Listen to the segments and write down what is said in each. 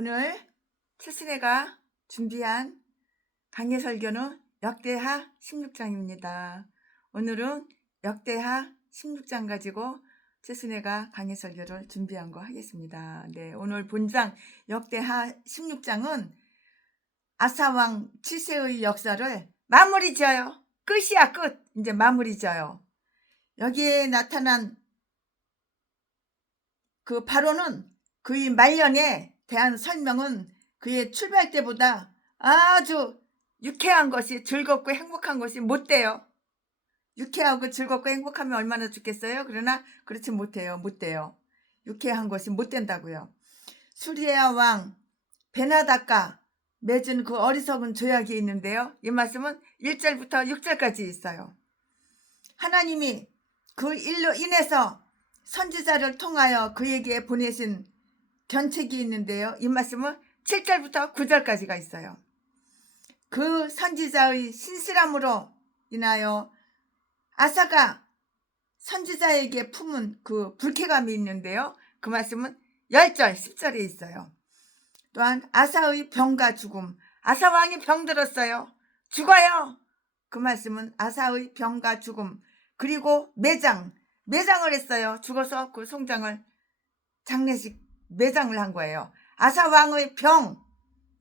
오늘 최순애가 준비한 강의 설교는 역대하 16장입니다. 오늘은 역대하 16장 가지고 최순애가 강의 설교를 준비한 거 하겠습니다. 네, 오늘 본장 역대하 16장은 아사왕 7세의 역사를 마무리 지어요. 끝이야, 끝. 이제 마무리 지어요. 여기에 나타난 그 바로는 그의 말년에 대한 설명은 그의 출발 때보다 아주 유쾌한 것이, 즐겁고 행복한 것이 못 돼요. 유쾌하고 즐겁고 행복하면 얼마나 좋겠어요? 그러나 그렇지 못해요. 못 돼요. 유쾌한 것이 못 된다고요. 수리아 왕 베나닷과 맺은 그 어리석은 조약이 있는데요. 이 말씀은 1절부터 6절까지 있어요. 하나님이 그 일로 인해서 선지자를 통하여 그에게 보내신 견책이 있는데요. 이 말씀은 7절부터 9절까지가 있어요. 그 선지자의 신실함으로 인하여 아사가 선지자에게 품은 그 불쾌감이 있는데요. 그 말씀은 10절, 10절에 있어요. 또한 아사의 병과 죽음, 아사 왕이 병들었어요. 죽어요. 그 말씀은 아사의 병과 죽음, 그리고 매장을 했어요. 죽어서 그 송장을 장례식 매장을 한 거예요. 아사 왕의 병,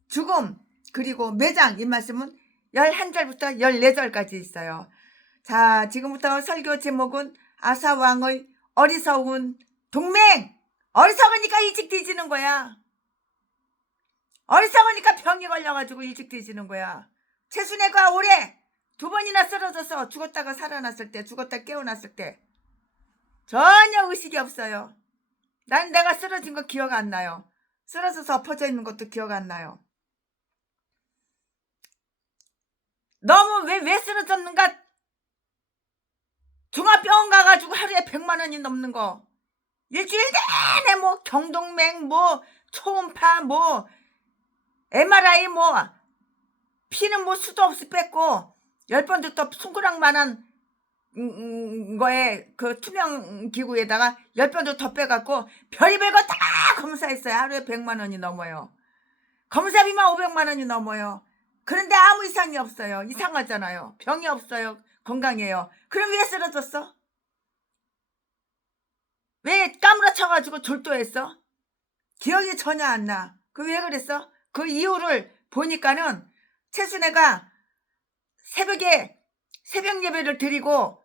죽음, 그리고 매장, 이 말씀은 11절부터 14절까지 있어요. 자, 지금부터 설교 제목은 아사 왕의 어리석은 동맹. 어리석으니까 일찍 뒤지는 거야. 어리석으니까 병이 걸려가지고 일찍 뒤지는 거야. 최순애가 올해 2번이나 쓰러져서 죽었다가 살아났을 때, 죽었다 깨어났을 때 전혀 의식이 없어요. 난 내가 쓰러진 거 기억 안 나요. 쓰러져서 엎어져 있는 것도 기억 안 나요. 너무 왜 쓰러졌는가? 종합병원 가가지고 하루에 100만 원이 넘는 거. 일주일 내내 뭐 경동맥, 뭐 초음파, 뭐 MRI, 뭐 피는 뭐 수도 없이 뺐고 10번도 또 손가락만한 거에 그 투명 기구에다가 10번도 더 빼갖고 별의별 거 다 검사했어요. 하루에 100만 원이 넘어요. 검사비만 500만 원이 넘어요. 그런데 아무 이상이 없어요. 이상하잖아요. 병이 없어요. 건강해요. 그럼 왜 쓰러졌어? 왜 까무러쳐가지고 졸도했어? 기억이 전혀 안 나. 그 왜 그랬어? 그 이유를 보니까는 최순애가 새벽에 새벽 예배를 드리고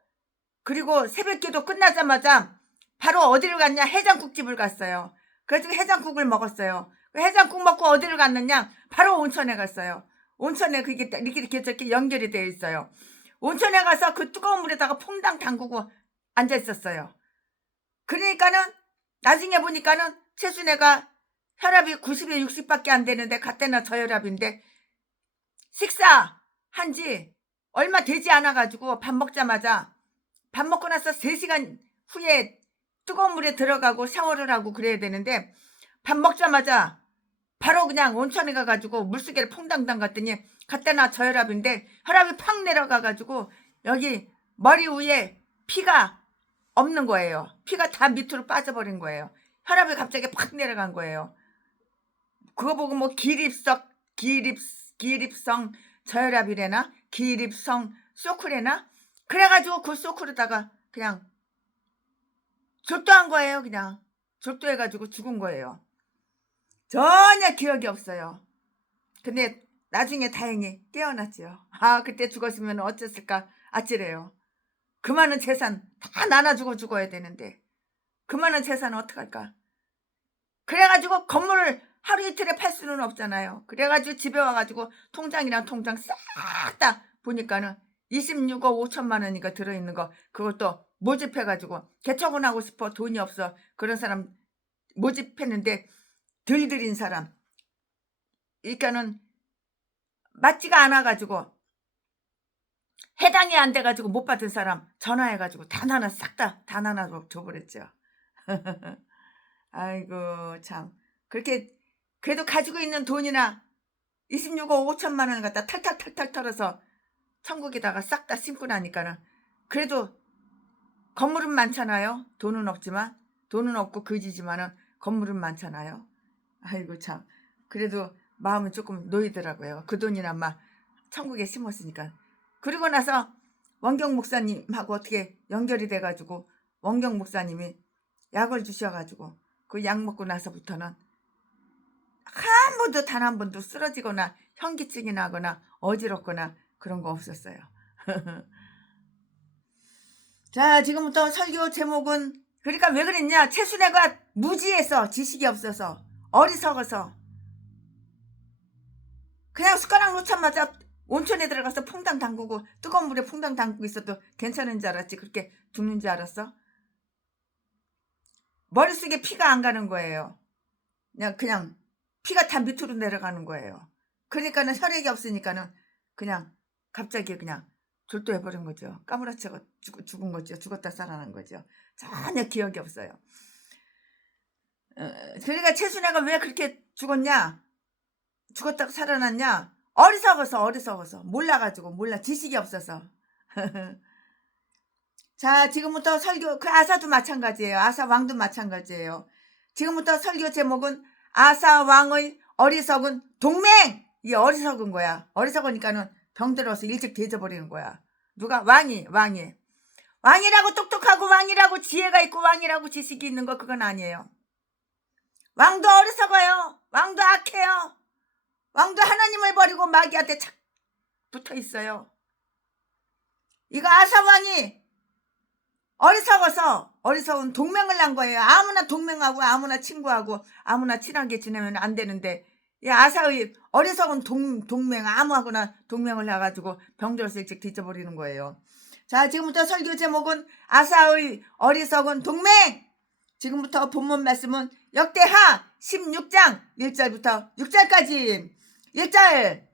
그리고 새벽기도 끝나자마자 바로 어디를 갔냐? 해장국집을 갔어요. 그래서 해장국을 먹었어요. 그 해장국 먹고 어디를 갔느냐? 바로 온천에 갔어요. 온천에 그게 이렇게 연결이 되어 있어요. 온천에 가서 그 뜨거운 물에다가 퐁당 담그고 앉아 있었어요. 그러니까는 나중에 보니까는 최순애가 혈압이 90에 60밖에 안 되는데 그때나 저혈압인데 식사한 지 얼마 되지 않아가지고 밥 먹자마자 밥 먹고 나서 3시간 후에 뜨거운 물에 들어가고 샤워를 하고 그래야 되는데 밥 먹자마자 바로 그냥 온천에 가가지고 물속에 퐁당 담갔더니 그때나 저혈압인데 혈압이 팍 내려가가지고 여기 머리 위에 피가 없는 거예요. 피가 다 밑으로 빠져버린 거예요. 혈압이 갑자기 팍 내려간 거예요. 그거 보고 뭐 기립성 저혈압이래나 기립성 쇼크래나 그래가지고 그 쇼크로다가 그냥 졸도한 거예요. 그냥 졸도해가지고 죽은 거예요. 전혀 기억이 없어요. 근데 나중에 다행히 깨어났죠. 아, 그때 죽었으면 어땠을까 아찔해요. 그 많은 재산 다 나눠주고 죽어야 되는데 그 많은 재산은 어떡할까. 그래가지고 건물을 하루 이틀에 팔 수는 없잖아요. 그래가지고 집에 와가지고 통장이랑 통장 싹 다 보니까는 26억 5천만 원이가 들어있는 거 그것도 모집해가지고 개척은 하고 싶어 돈이 없어 그런 사람 모집했는데 들들인 사람 그러니까는 맞지가 않아가지고 해당이 안 돼가지고 못 받은 사람 전화해가지고 다 나눠 줘버렸죠. 아이고 참 그렇게 그래도 가지고 있는 돈이나 26억 5천만 원을 갖다 탈탈 털어서 천국에다가 싹 다 심고 나니까는 그래도 건물은 많잖아요. 돈은 없고 거지지만은 건물은 많잖아요. 아이고 참 그래도 마음은 조금 놓이더라고요. 그 돈이나 막 천국에 심었으니까. 그리고 나서 원경 목사님하고 어떻게 연결이 돼가지고 원경 목사님이 약을 주셔가지고 그 약 먹고 나서부터는 한 번도 단 한 번도 쓰러지거나 현기증이 나거나 어지럽거나 그런 거 없었어요. 자, 지금부터 설교 제목은, 그러니까 왜 그랬냐, 최순애가 무지해서, 지식이 없어서, 어리석어서 그냥 숟가락 놓자마자 온천에 들어가서 퐁당 담그고 뜨거운 물에 퐁당 담그고 있어도 괜찮은 줄 알았지. 그렇게 죽는 줄 알았어? 머릿속에 피가 안 가는 거예요. 그냥 피가 다 밑으로 내려가는 거예요. 그러니까는 혈액이 없으니까는 그냥 갑자기 그냥 졸도해버린 거죠. 까무라치고 죽은 거죠. 죽었다 살아난 거죠. 전혀 기억이 없어요. 그러니까 최순애가 왜 그렇게 죽었냐, 죽었다고 살아났냐, 어리석어서 몰라가지고, 지식이 없어서. 자, 지금부터 설교, 그 아사도 마찬가지예요. 아사 왕도 마찬가지예요. 지금부터 설교 제목은 아사 왕의 어리석은 동맹. 이게 어리석은 거야. 어리석으니까는 병들어서 일찍 돼져버리는 거야. 누가? 왕이라고 똑똑하고 왕이라고 지혜가 있고 왕이라고 지식이 있는 거 그건 아니에요. 왕도 어리석어요. 왕도 악해요. 왕도 하나님을 버리고 마귀한테 착 붙어 있어요. 이거 아사 왕이 어리석은 동맹을 한 거예요. 아무나 동맹하고 아무나 친구하고 아무나 친하게 지내면 안 되는데, 이 아사의 어리석은 동맹 아무하고나 동맹을 해가지고 병들어서 일찍 뒤져버리는 거예요. 자, 지금부터 설교 제목은 아사의 어리석은 동맹. 지금부터 본문 말씀은 역대하 16장 1절부터 6절까지. 1절,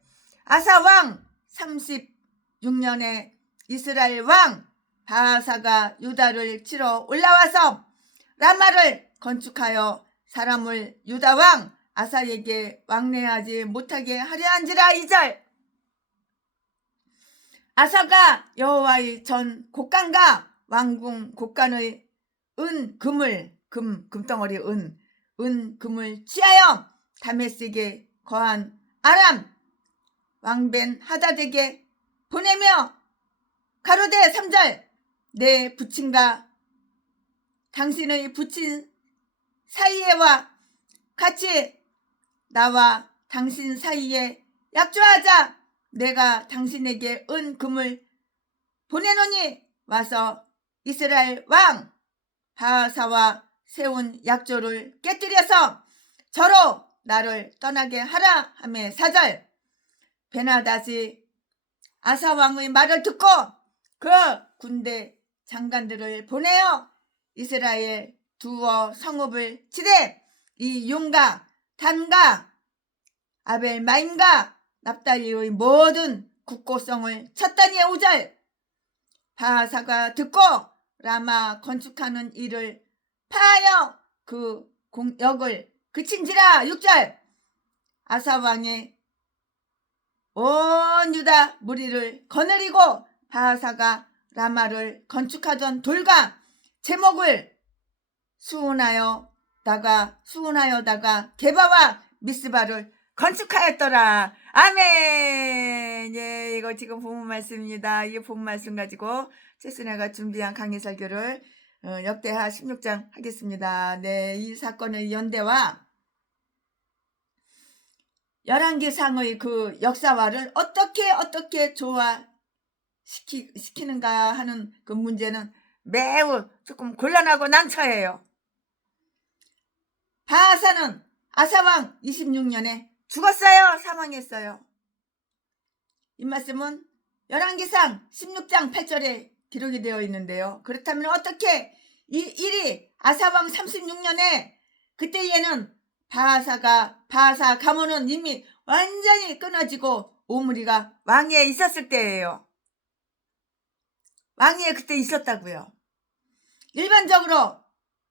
아사 왕 36년에 이스라엘 왕 바하사가 유다를 치러 올라와서 라마를 건축하여 사람을 유다 왕 아사에게 왕래하지 못하게 하려 한지라. 2절, 아사가 여호와의 전 곡간과 왕궁 곡간의 금덩어리 금을 취하여 다메섹에 거한 아람 왕벤 하닷에게 보내며 가로되. 3절, 내 부친과 당신의 부친 사이에와 같이 나와 당신 사이에 약조하자. 내가 당신에게 금을 보내노니 와서 이스라엘 왕 바하사와 세운 약조를 깨뜨려서 저로 나를 떠나게 하라 하매. 4절, 베나닷이 아사 왕의 말을 듣고 그 군대 장관들을 보내어 이스라엘 두어 성읍을 치되 이 용과 단과 아벨마임과 납달리의 모든 국고성을 쳤다니. 5절, 바하사가 듣고 라마 건축하는 일을 파하여 그 역을 그친지라. 6절, 아사왕의 온 유다 무리를 거느리고 바하사가 라마를 건축하던 돌과 제목을 수운하여다가 게바와 미스바를 건축하였더라. 아멘. 예, 이거 지금 본문 말씀입니다. 이 본문 말씀 가지고 최순애가 준비한 강의 설교를 역대하 16장 하겠습니다. 네, 이 사건의 연대와 열왕기상의 그 역사화를 어떻게 조화시키는가 하는 그 문제는 매우 조금 곤란하고 난처해요. 바하사는 아사왕 26년에 죽었어요. 사망했어요. 이 말씀은 열왕기상 16장 8절에 기록이 되어 있는데요. 그렇다면 어떻게 이 일이 아사왕 36년에, 그때에는 바하사 가문은 이미 완전히 끊어지고 오므리가 왕위에 있었을 때예요. 왕위에 그때 있었다고요. 일반적으로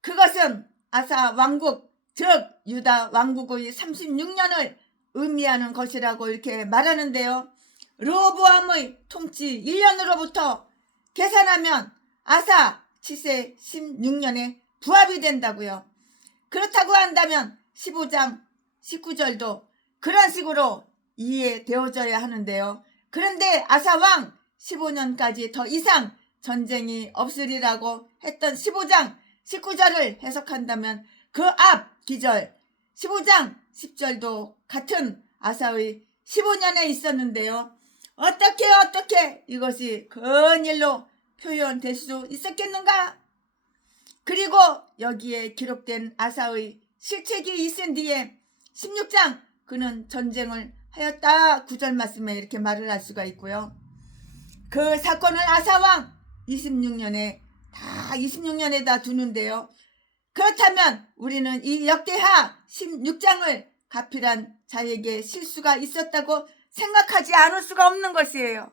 그것은 아사 왕국, 즉 유다 왕국의 36년을 의미하는 것이라고 이렇게 말하는데요. 르호보암의 통치 1년으로부터 계산하면 아사 7세 16년에 부합이 된다고요. 그렇다고 한다면 15장 19절도 그런 식으로 이해되어져야 하는데요. 그런데 아사왕 15년까지 더 이상 전쟁이 없으리라고 했던 15장 19절을 해석한다면 그 앞 기절 15장 10절도 같은 아사의 15년에 있었는데요. 어떻게 이것이 근일로 표현될 수 있었겠는가? 그리고 여기에 기록된 아사의 실책이 있은 뒤에 16장 그는 전쟁을 하였다 9절 말씀에 이렇게 말을 할 수가 있고요. 그 사건을 아사왕 26년에다 두는데요. 그렇다면 우리는 이 역대하 16장을 가필한 자에게 실수가 있었다고 생각하지 않을 수가 없는 것이에요.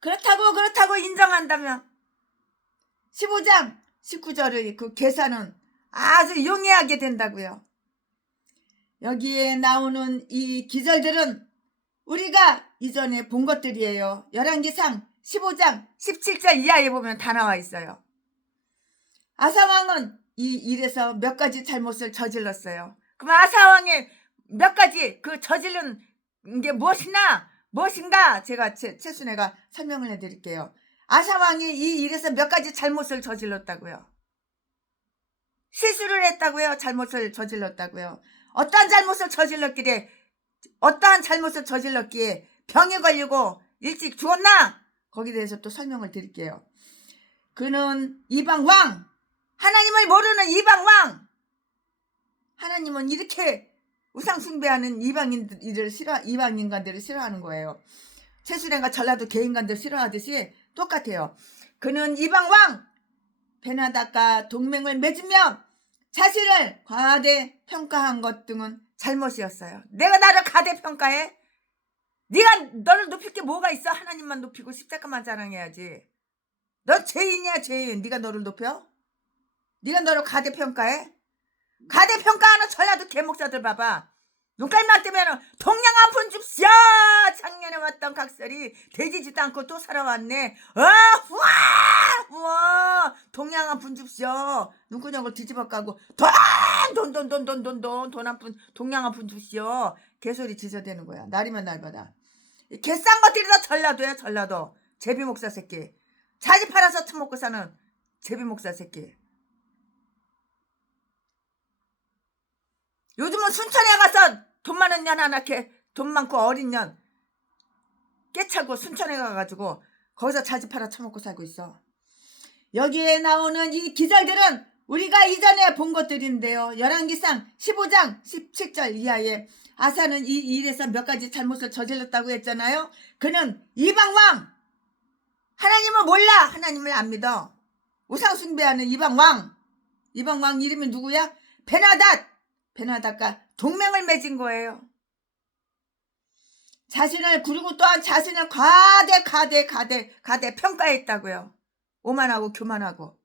그렇다고 인정한다면 15장 19절의 그 계산은 아주 용이하게 된다고요. 여기에 나오는 이 기절들은 우리가 이전에 본 것들이에요. 열왕기상 15장 17절 이하에 보면 다 나와 있어요. 아사왕은 이 일에서 몇 가지 잘못을 저질렀어요. 그럼 아사왕의 몇 가지 그 저지른 게 무엇인가 제가 최순애가 설명을 해드릴게요. 아사왕이 이 일에서 몇 가지 잘못을 저질렀다고요. 실수를 했다고요. 잘못을 저질렀다고요. 어떠한 잘못을 저질렀기에 병에 걸리고 일찍 죽었나? 거기에 대해서 또 설명을 드릴게요. 그는 이방왕, 하나님을 모르는 이방왕, 하나님은 이렇게 우상 숭배하는 이방인간들을 싫어하는 거예요. 최순애가 전라도 개인간들 싫어하듯이 똑같아요. 그는 이방왕 베나닷과 동맹을 맺으며 자신을 과대평가한 것 등은 잘못이었어요. 내가 나를 과대평가해? 네가 너를 높일 게 뭐가 있어? 하나님만 높이고 십자가만 자랑해야지. 너 죄인이야 죄인. 네가 너를 높여? 네가 너를 과대평가해? 과대평가하는 전라도 개목사들 봐봐. 눈깔만 뜨면 동양 한푼 줍시오. 작년에 왔던 각설이 되지지도 않고 또 살아왔네. 우와 동양 한푼 줍시오. 눈구녕을 뒤집어 까고 돈 한 푼 동양 한푼 줍시오. 개소리 지저대는 거야. 날이면 날마다. 개싼 것들이 다 전라도야 전라도. 제비목사 새끼. 자지 팔아서 처먹고 사는 제비목사 새끼. 요즘은 순천에 가서 돈 많은 년 하나 돈 많고 어린 년 깨차고 순천에 가가지고 거기서 자지 팔아 처먹고 살고 있어. 여기에 나오는 이 기절들은 우리가 이전에 본 것들인데요. 열왕기상 15장 17절 이하에 아사는 이 일에서 몇 가지 잘못을 저질렀다고 했잖아요. 그는 이방왕, 하나님을 몰라. 하나님을 안 믿어. 우상 숭배하는 이방왕 이름이 누구야? 베나닷과 동맹을 맺은 거예요. 그리고 또한 자신을 과대 평가했다고요. 오만하고 교만하고.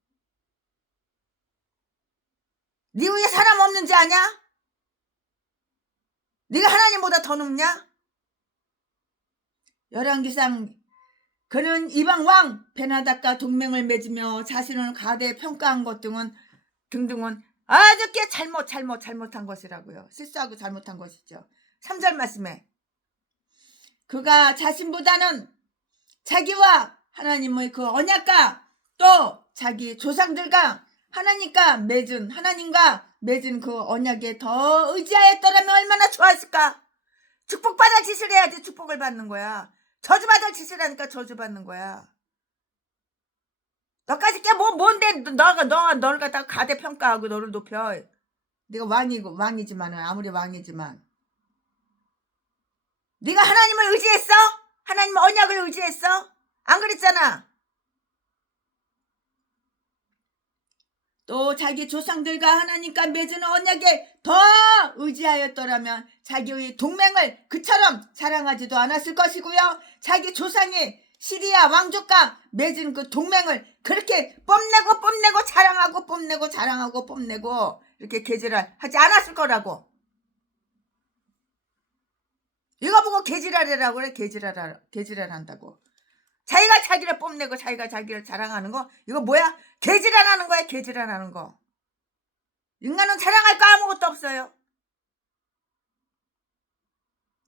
네 위에 사람 없는지 아냐? 네가 하나님보다 더 높냐? 열왕기상 그는 이방왕 베나닷과 동맹을 맺으며 자신을 과대 평가한 것 등등은 아주 꽤 잘못한 것이라고요. 실수하고 잘못한 것이죠. 3절 말씀에 그가 자신보다는 자기와 하나님의 그 언약과 또 자기 조상들과 하나님과 맺은 그 언약에 더 의지하였더라면 얼마나 좋았을까? 축복받을 짓을 해야지 축복을 받는 거야. 저주받을 짓을 하니까 저주받는 거야. 너까지 게 뭔데 너를 갖다가 가대평가하고 너를 높여. 네가 왕이지만은 아무리 왕이지만 네가 하나님을 의지했어? 하나님 언약을 의지했어? 안 그랬잖아. 또 자기 조상들과 하나님과 맺은 언약에 더 의지하였더라면 자기의 동맹을 그처럼 사랑하지도 않았을 것이고요. 자기 조상이 시리아 왕족과 맺은 그 동맹을 그렇게 뽐내고 자랑하고 이렇게 개지랄 하지 않았을 거라고. 이거 보고 개지랄이라고 그래. 개지랄 한다고. 자기가 자기를 뽐내고 자기가 자기를 자랑하는 거 이거 뭐야? 개지랄하는 거야. 개지랄하는 거. 인간은 자랑할 거 아무것도 없어요.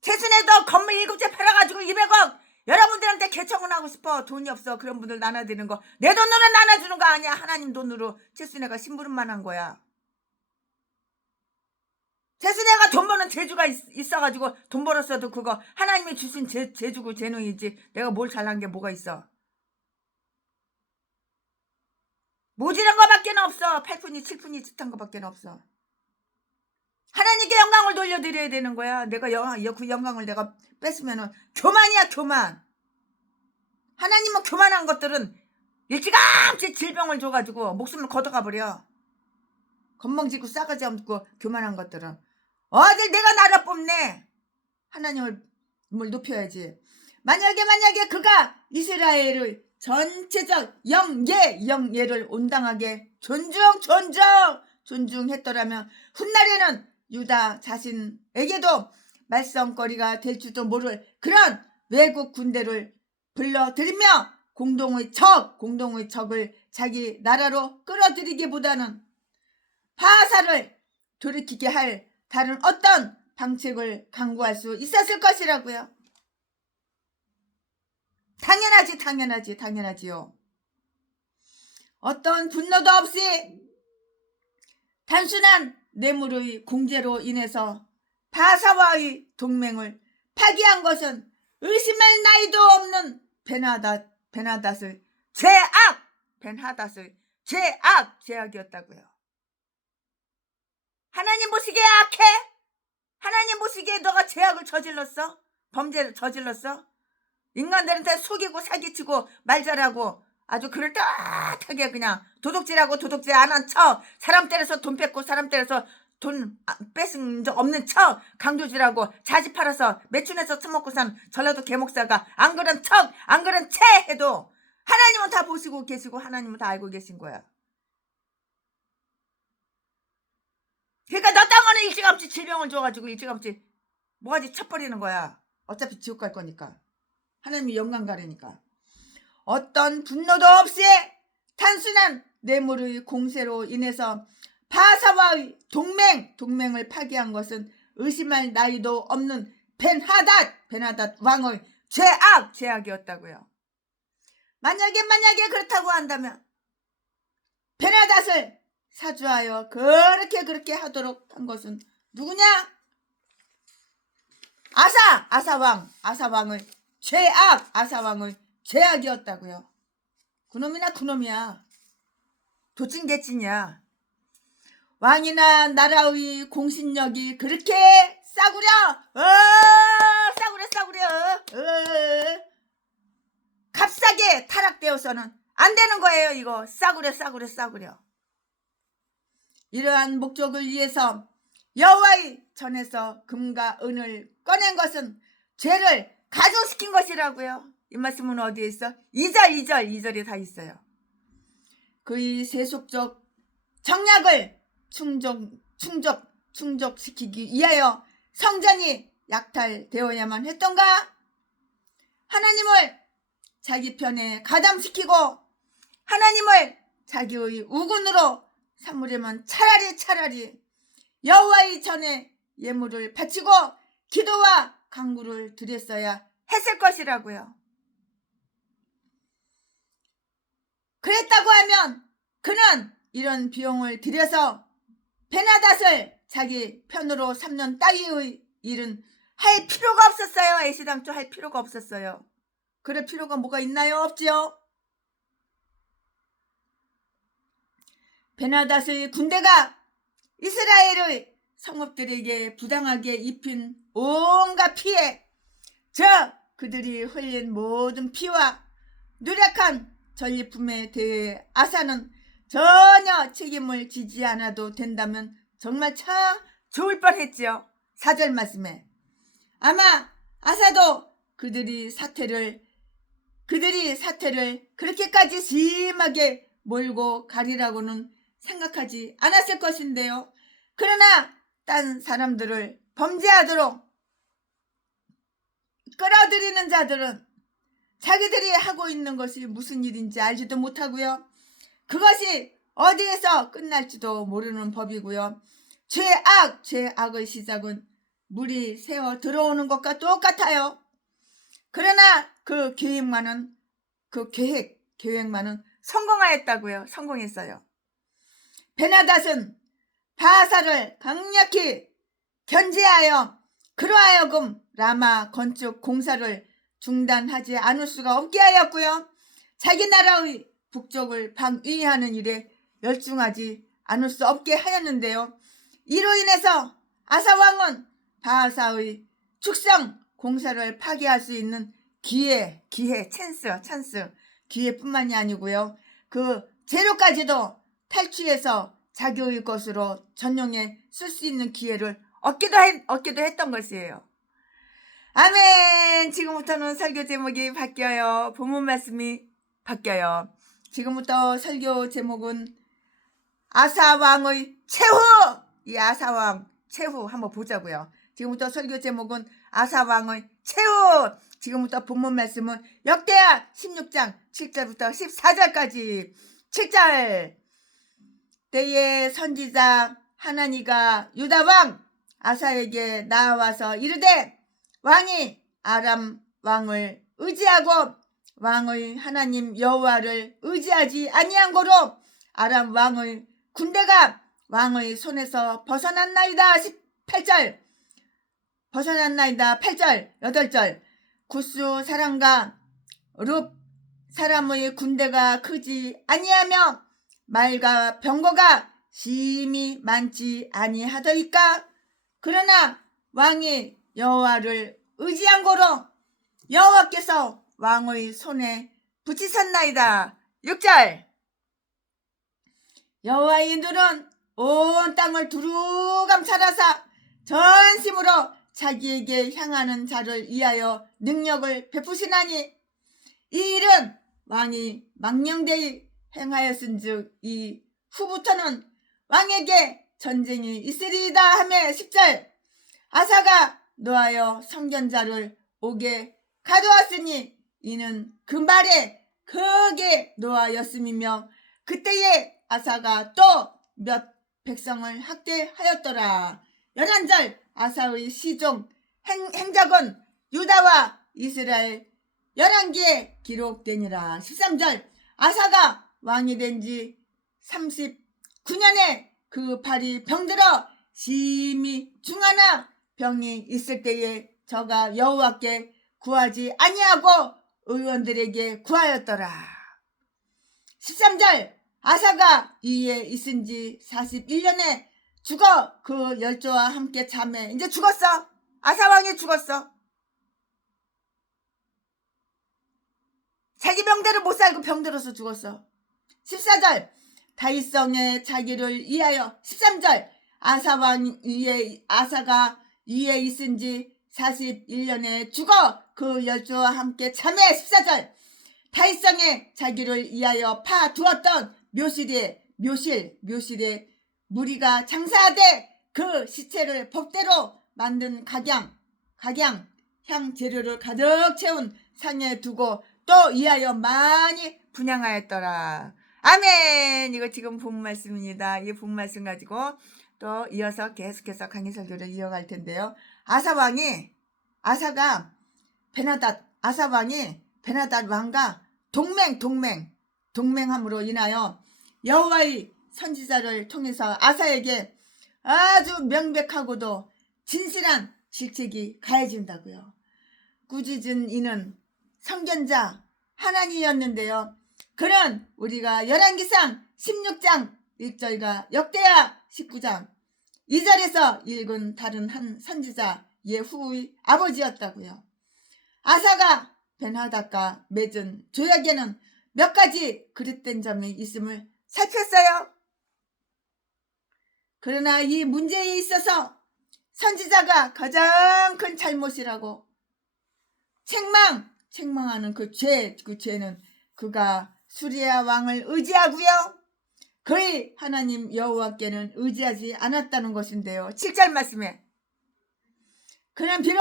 최순애도 건물 7채 팔아가지고 200억 여러분들한테 개청은 하고 싶어. 돈이 없어. 그런 분들 나눠드리는 거 내 돈으로 나눠주는 거 아니야. 하나님 돈으로 최순애가 심부름만 한 거야. 최순애가 돈 버는 재주가 있어가지고 돈 벌었어도 그거 하나님이 주신 재주고 재능이지. 내가 뭘 잘난 게 뭐가 있어. 모질한 거밖에 없어. 8푼이 7푼이 짓한 거밖에 없어. 하나님께 영광을 돌려드려야 되는 거야. 내가 그 영광을 내가 뺏으면은 교만이야, 교만. 하나님은 교만한 것들은 일찌감치 질병을 줘가지고 목숨을 걷어가 버려. 건멍지고 싸가지 없고 교만한 것들은 어딜 내가 나라 뽑네. 하나님을 높여야지. 만약에 그가 이스라엘의 전체적 영예를 온당하게 존중했더라면 훗날에는 유다 자신에게도 말썽거리가 될 줄도 모를 그런 외국 군대를 불러들이며 공동의 적을 자기 나라로 끌어들이기보다는 파사를 돌이키게 할 다른 어떤 방책을 강구할 수 있었을 것이라고요. 당연하지요. 어떤 분노도 없이 단순한 뇌물의 공제로 인해서 바사와의 동맹을 파기한 것은 의심할 나위도 없는 베나닷의 제약이었다고요. 하나님 보시기에 악해? 하나님 보시기에 너가 제약을 저질렀어? 범죄를 저질렀어? 인간들한테 속이고 사기치고 말 잘하고 아주 그럴듯하게 그냥 도둑질하고 도둑질 안 한 척, 사람 때려서 돈 뺏고 사람 때려서 돈 뺏은 적 없는 척, 강도질하고 자지 팔아서 매춘해서 처먹고 산 전라도 개목사가 안 그런 척, 안 그런 채 해도 하나님은 다 보시고 계시고 하나님은 다 알고 계신 거야. 그러니까 너 땅에는 일찌감치 질병을 줘가지고 일찌감치 뭐가지 쳐버리는 거야. 어차피 지옥 갈 거니까. 하나님이 영광 가리니까. 어떤 분노도 없이 단순한 뇌물의 공세로 인해서 바사와의 동맹을 파기한 것은 의심할 나위도 없는 베나닷 왕의 제약이었다고요. 만약에 그렇다고 한다면 베나닷을 사주하여 그렇게 하도록 한 것은 누구냐? 아사왕의 제약이었다고요. 그놈이야. 도찐개찐이야. 왕이나 나라의 공신력이 그렇게 싸구려 값싸게 타락되어서는 안 되는 거예요. 이거 싸구려. 이러한 목적을 위해서 여호와의 전에서 금과 은을 꺼낸 것은 죄를 가중시킨 것이라고요. 이 말씀은 어디에 있어? 2절에 다 있어요. 그의 세속적 정략을 충족시키기 위하여 성전이 약탈되어야만 했던가? 하나님을 자기 편에 가담시키고 하나님을 자기의 우군으로 삼으려면 차라리 여호와의 전에 예물을 바치고 기도와 간구를 드렸어야 했을 것이라고요. 그랬다고 하면 그는 이런 비용을 들여서 베나닷을 자기 편으로 삼는 따위의 일은 할 필요가 없었어요. 애시당초 할 필요가 없었어요. 그럴 필요가 뭐가 있나요? 없지요. 베나닷의 군대가 이스라엘의 성읍들에게 부당하게 입힌 온갖 피해, 그들이 흘린 모든 피와 누락한 전리품에 대해 아사는 전혀 책임을 지지 않아도 된다면 정말 참 좋을 뻔했지요. 4절 말씀에 아마 아사도 그들이 사태를 그렇게까지 심하게 몰고 가리라고는 생각하지 않았을 것인데요. 그러나 딴 사람들을 범죄하도록 끌어들이는 자들은 자기들이 하고 있는 것이 무슨 일인지 알지도 못하고요. 그것이 어디에서 끝날지도 모르는 법이고요. 죄악의 시작은 물이 새어 들어오는 것과 똑같아요. 그러나 그 계획만은 성공하였다고요. 성공했어요. 베나닷은 바하사를 강력히 견제하여 그러하여금 라마 건축 공사를 중단하지 않을 수가 없게 하였고요. 자기 나라의 북쪽을 방위하는 일에 열중하지 않을 수 없게 하였는데요. 이로 인해서 아사왕은 바하사의 축성 공사를 파괴할 수 있는 찬스 기회뿐만이 아니고요. 그 재료까지도 탈취해서 자기의 것으로 전용해 쓸 수 있는 기회를 얻기도 했던 것이에요. 아멘. 지금부터는 설교 제목이 바뀌어요. 본문 말씀이 바뀌어요. 지금부터 설교 제목은 아사왕의 최후! 이 아사왕 최후 한번 보자고요. 지금부터 설교 제목은 아사왕의 최후! 지금부터 본문 말씀은 역대하 16장 7절부터 14절까지 7절 때에 선지자 하나니가 유다왕 아사에게 나와서 이르되 왕이 아람 왕을 의지하고 왕의 하나님 여호와를 의지하지 아니한 고로 아람 왕의 군대가 왕의 손에서 벗어났나이다. 8절 8절 구스 사람과 룹 사람의 군대가 크지 아니하며 말과 병거가 심히 많지 아니하더이까. 그러나 왕이 여호와를 의지한 고로 여호와께서 왕의 손에 붙이셨나이다. 6절 여호와의 눈은 온 땅을 두루 감찰하사 전심으로 자기에게 향하는 자를 위하여 능력을 베푸시나니 이 일은 왕이 망령되이 행하였은즉 이 후부터는 왕에게 전쟁이 있으리이다 하매 10절 아사가 노하여 선견자를 오게 가져왔으니 이는 그 말에 크게 노하였음이며 그때에 아사가 또 몇 백성을 학대하였더라. 11절 아사의 시종 행적은 유다와 이스라엘 11기에 기록되니라. 13절 아사가 왕이 된 지 39년에 그 팔이 병들어 심히 중하나 병이 있을 때에 저가 여호와께 구하지 아니하고 의원들에게 구하였더라. 13절 아사가 이에 있은 지 41년에 죽어 그 열조와 함께 참해. 이제 죽었어. 아사왕이 죽었어. 자기 병대로 못 살고 병들어서 죽었어. 14절 다윗성에 자기를 위하여 13절 아사가 위에 있은 지 41년에 죽어 그 열조와 함께 참해. 14절 다윗성에 자기를 위하여 파두었던 묘실에 무리가 장사하되 그 시체를 법대로 만든 각양 향 재료를 가득 채운 상에 두고 또 이하여 많이 분향하였더라. 아멘. 이거 지금 본 말씀입니다. 이 본 말씀 가지고 또 이어서 계속해서 강의 설교를 이어갈 텐데요. 아사왕이 베나닷 왕과 동맹함으로 인하여 여호와의 선지자를 통해서 아사에게 아주 명백하고도 진실한 질책이 가해진다고요. 꾸짖은 이는 선견자 하나니였는데요. 그는 우리가 열왕기상 16장 1절과 역대하 19장 2절에서 읽은 다른 한 선지자 예후의 아버지였다고요. 아사가 벤하닷과 맺은 조약에는 몇 가지 그릇된 점이 있음을 살폈어요. 그러나 이 문제에 있어서 선지자가 가장 큰 잘못이라고 책망하는 그 죄는 그가 수리아 왕을 의지하고요. 그의 하나님 여호와께는 의지하지 않았다는 것인데요. 7절 말씀에 그는 비록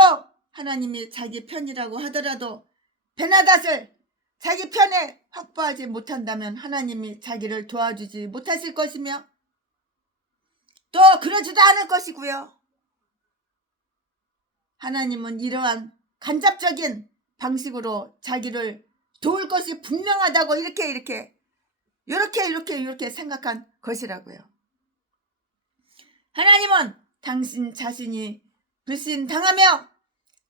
하나님이 자기 편이라고 하더라도 베나닷을 자기 편에 확보하지 못한다면 하나님이 자기를 도와주지 못하실 것이며 또 그러지도 않을 것이고요. 하나님은 이러한 간접적인 방식으로 자기를 도울 것이 분명하다고 이렇게 생각한 것이라고요. 하나님은 당신 자신이 불신당하며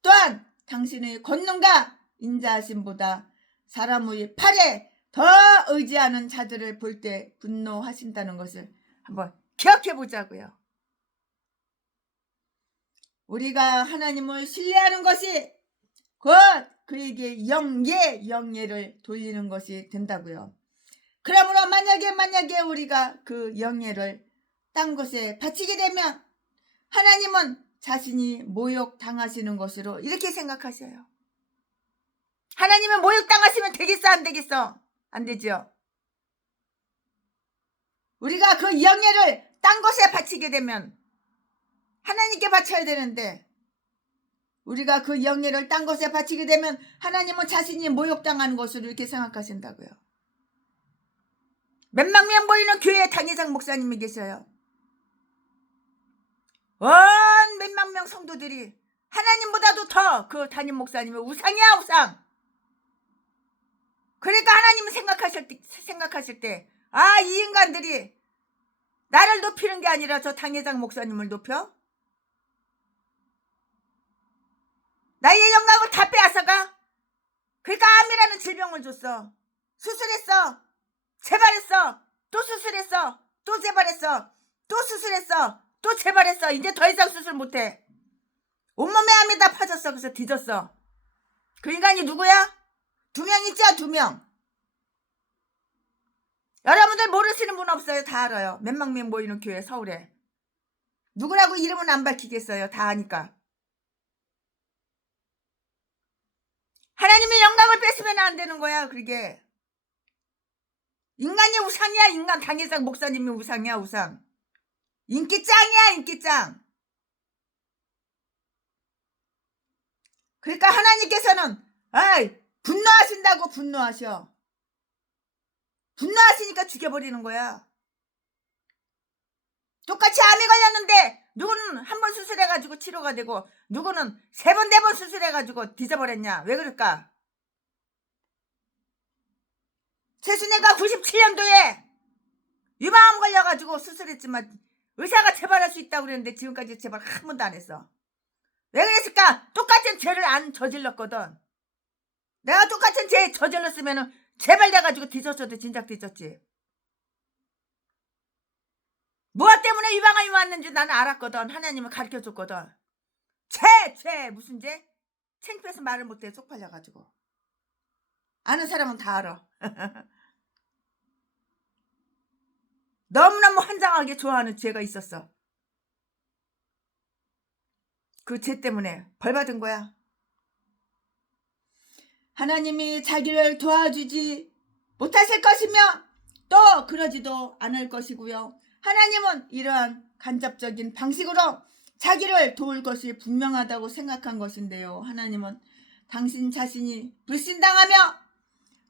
또한 당신의 권능과 인자하심보다 사람의 팔에 더 의지하는 자들을 볼 때 분노하신다는 것을 한번 기억해 보자고요. 우리가 하나님을 신뢰하는 것이 곧 그에게 영예를 돌리는 것이 된다고요. 그러므로 만약에 우리가 그 영예를 딴 것에 바치게 되면 하나님은 자신이 모욕당하시는 것으로 이렇게 생각하셔요. 하나님은 모욕당하시면 되겠어 안 되겠어? 안 되죠. 우리가 그 영예를 딴 것에 바치게 되면 하나님께 바쳐야 되는데 우리가 그 영예를 딴 것에 바치게 되면 하나님은 자신이 모욕당하는 것으로 이렇게 생각하신다고요. 몇만 명 모이는 교회에 당회장 목사님이 계셔요. 온 몇만 명 성도들이 하나님보다도 더 그 담임 목사님은 우상이야 우상. 그러니까 하나님은 생각하실 때 이 인간들이 나를 높이는 게 아니라 저 당회장 목사님을 높여? 나의 영광을 다 빼앗아가? 그러니까 암이라는 질병을 줬어. 수술했어. 재발했어. 또 수술했어. 또 재발했어. 또 수술했어. 또 재발했어. 이제 더 이상 수술 못해. 온몸에 암이 다 파졌어. 그래서 뒤졌어. 그 인간이 누구야? 2명 있죠? 2명. 여러분들 모르시는 분 없어요? 다 알아요. 몇만 명 모이는 교회 서울에. 누구라고 이름은 안 밝히겠어요. 다 아니까. 하나님의 영광을 뺏으면 안 되는 거야. 그게 인간이 우상이야. 인간 당회장 목사님이 우상이야. 우상. 인기짱이야. 인기짱. 그러니까 하나님께서는 분노하신다고 분노하셔. 분노하시니까 죽여버리는 거야. 똑같이 암이 걸렸는데 누구는 한 번 수술해가지고 치료가 되고 누구는 3번 4번 수술해가지고 뒤져버렸냐. 왜 그럴까? 최순애가 97년도에 유방암 걸려가지고 수술했지만 의사가 재발할 수 있다고 그랬는데 지금까지 재발 한 번도 안 했어. 왜 그랬을까? 똑같은 죄를 안 저질렀거든. 내가 똑같은 죄 저질렀으면 재발돼가지고 뒤졌어도 진작 뒤졌지. 무엇 때문에 유방암이 왔는지 나는 알았거든. 하나님은 가르쳐줬거든. 죄 무슨 죄? 창피해서 말을 못해. 쪽팔려가지고. 아는 사람은 다 알아. 너무너무 환장하게 좋아하는 죄가 있었어. 그 죄 때문에 벌 받은 거야. 하나님이 자기를 도와주지 못하실 것이며 또 그러지도 않을 것이고요. 하나님은 이러한 간접적인 방식으로 자기를 도울 것이 분명하다고 생각한 것인데요. 하나님은 당신 자신이 불신당하며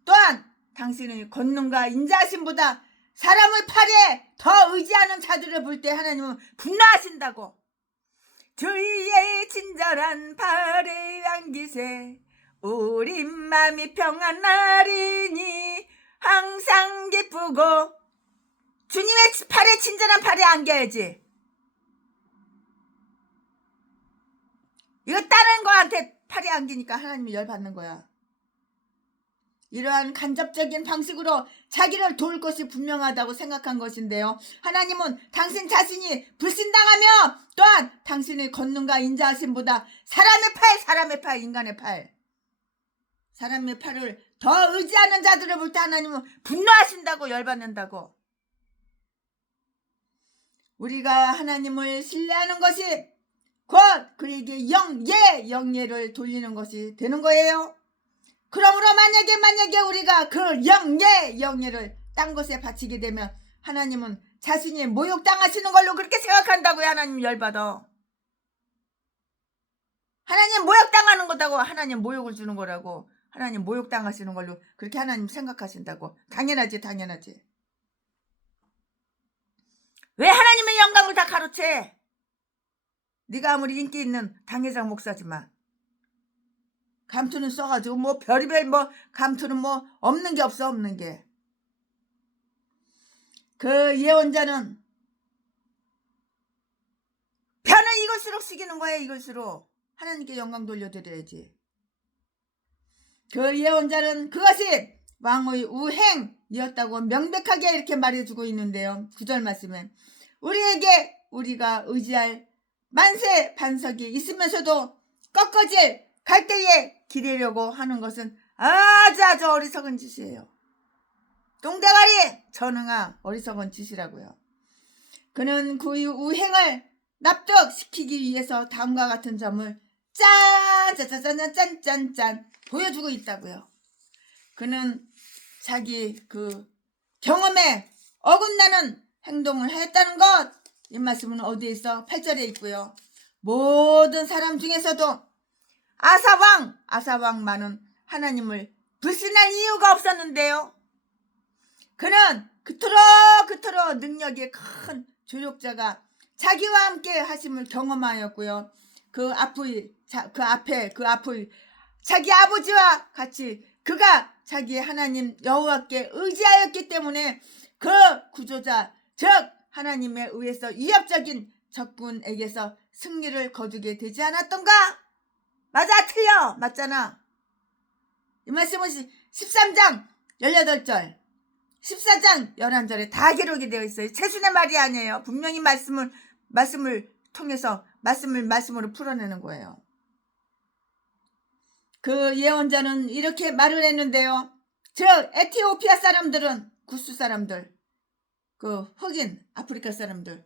또한 당신의 권능과 인자하심보다 사람의 팔에 더 의지하는 자들을 볼 때 하나님은 분노하신다고. 주의 친절한 팔에 안기세 우리 맘이 평안하리니 항상 기쁘고. 주님의 팔에 친절한 팔에 안겨야지. 이거 다른 거한테 팔에 안기니까 하나님이 열받는 거야. 이러한 간접적인 방식으로 자기를 도울 것이 분명하다고 생각한 것인데요. 하나님은 당신 자신이 불신당하며 또한 당신의 권능과 인자하심보다 사람의 팔, 인간의 팔, 사람의 팔을 더 의지하는 자들을 볼 때 하나님은 분노하신다고, 열받는다고. 우리가 하나님을 신뢰하는 것이 곧 그에게 영예를 돌리는 것이 되는 거예요. 그러므로 만약에 우리가 그 영예를 딴 것에 바치게 되면 하나님은 자신이 모욕당하시는 걸로 그렇게 생각한다고요. 하나님 열받아. 하나님 모욕당하는 거다고. 하나님 모욕을 주는 거라고. 하나님 모욕당하시는 걸로 그렇게 하나님 생각하신다고. 당연하지. 왜 하나님의 영광을 다 가로채? 네가 아무리 인기 있는 당회장 목사지만 감투는 써가지고 뭐 별의별 뭐 감투는 뭐 없는 게 없어. 없는 게. 그 예언자는 편을 이것으로 숙이는 거예요. 이것으로 하나님께 영광 돌려드려야지. 그 예언자는 그것이 왕의 우행이었다고 명백하게 이렇게 말해주고 있는데요. 9절 말씀에 우리에게 우리가 의지할 만세 반석이 있으면서도 꺾어질 갈대에 기대려고 하는 것은 아주 어리석은 짓이에요. 똥대가리 전응아 어리석은 짓이라고요. 그는 그 우행을 납득시키기 위해서 다음과 같은 점을 짠 보여주고 있다고요. 그는 자기 그 경험에 어긋나는 행동을 했다는 것, 이 말씀은 어디에 있어? 8절에 있고요. 모든 사람 중에서도 아사왕만은 하나님을 불신할 이유가 없었는데요. 그는 그토록 능력이 큰 조력자가 자기와 함께 하심을 경험하였고요. 그 앞의 자기 아버지와 같이 그가 자기 하나님 여호와께 의지하였기 때문에 그 구조자 즉 하나님에 의해서 위협적인 적군에게서 승리를 거두게 되지 않았던가? 맞아 틀려 맞잖아. 이 말씀은 13장 18절 14장 11절에 다 기록이 되어 있어요. 최순의 말이 아니에요. 분명히 말씀을 통해서 말씀으로 풀어내는 거예요. 그 예언자는 이렇게 말을 했는데요. 즉 에티오피아 사람들은 구스 사람들, 그 흑인 아프리카 사람들,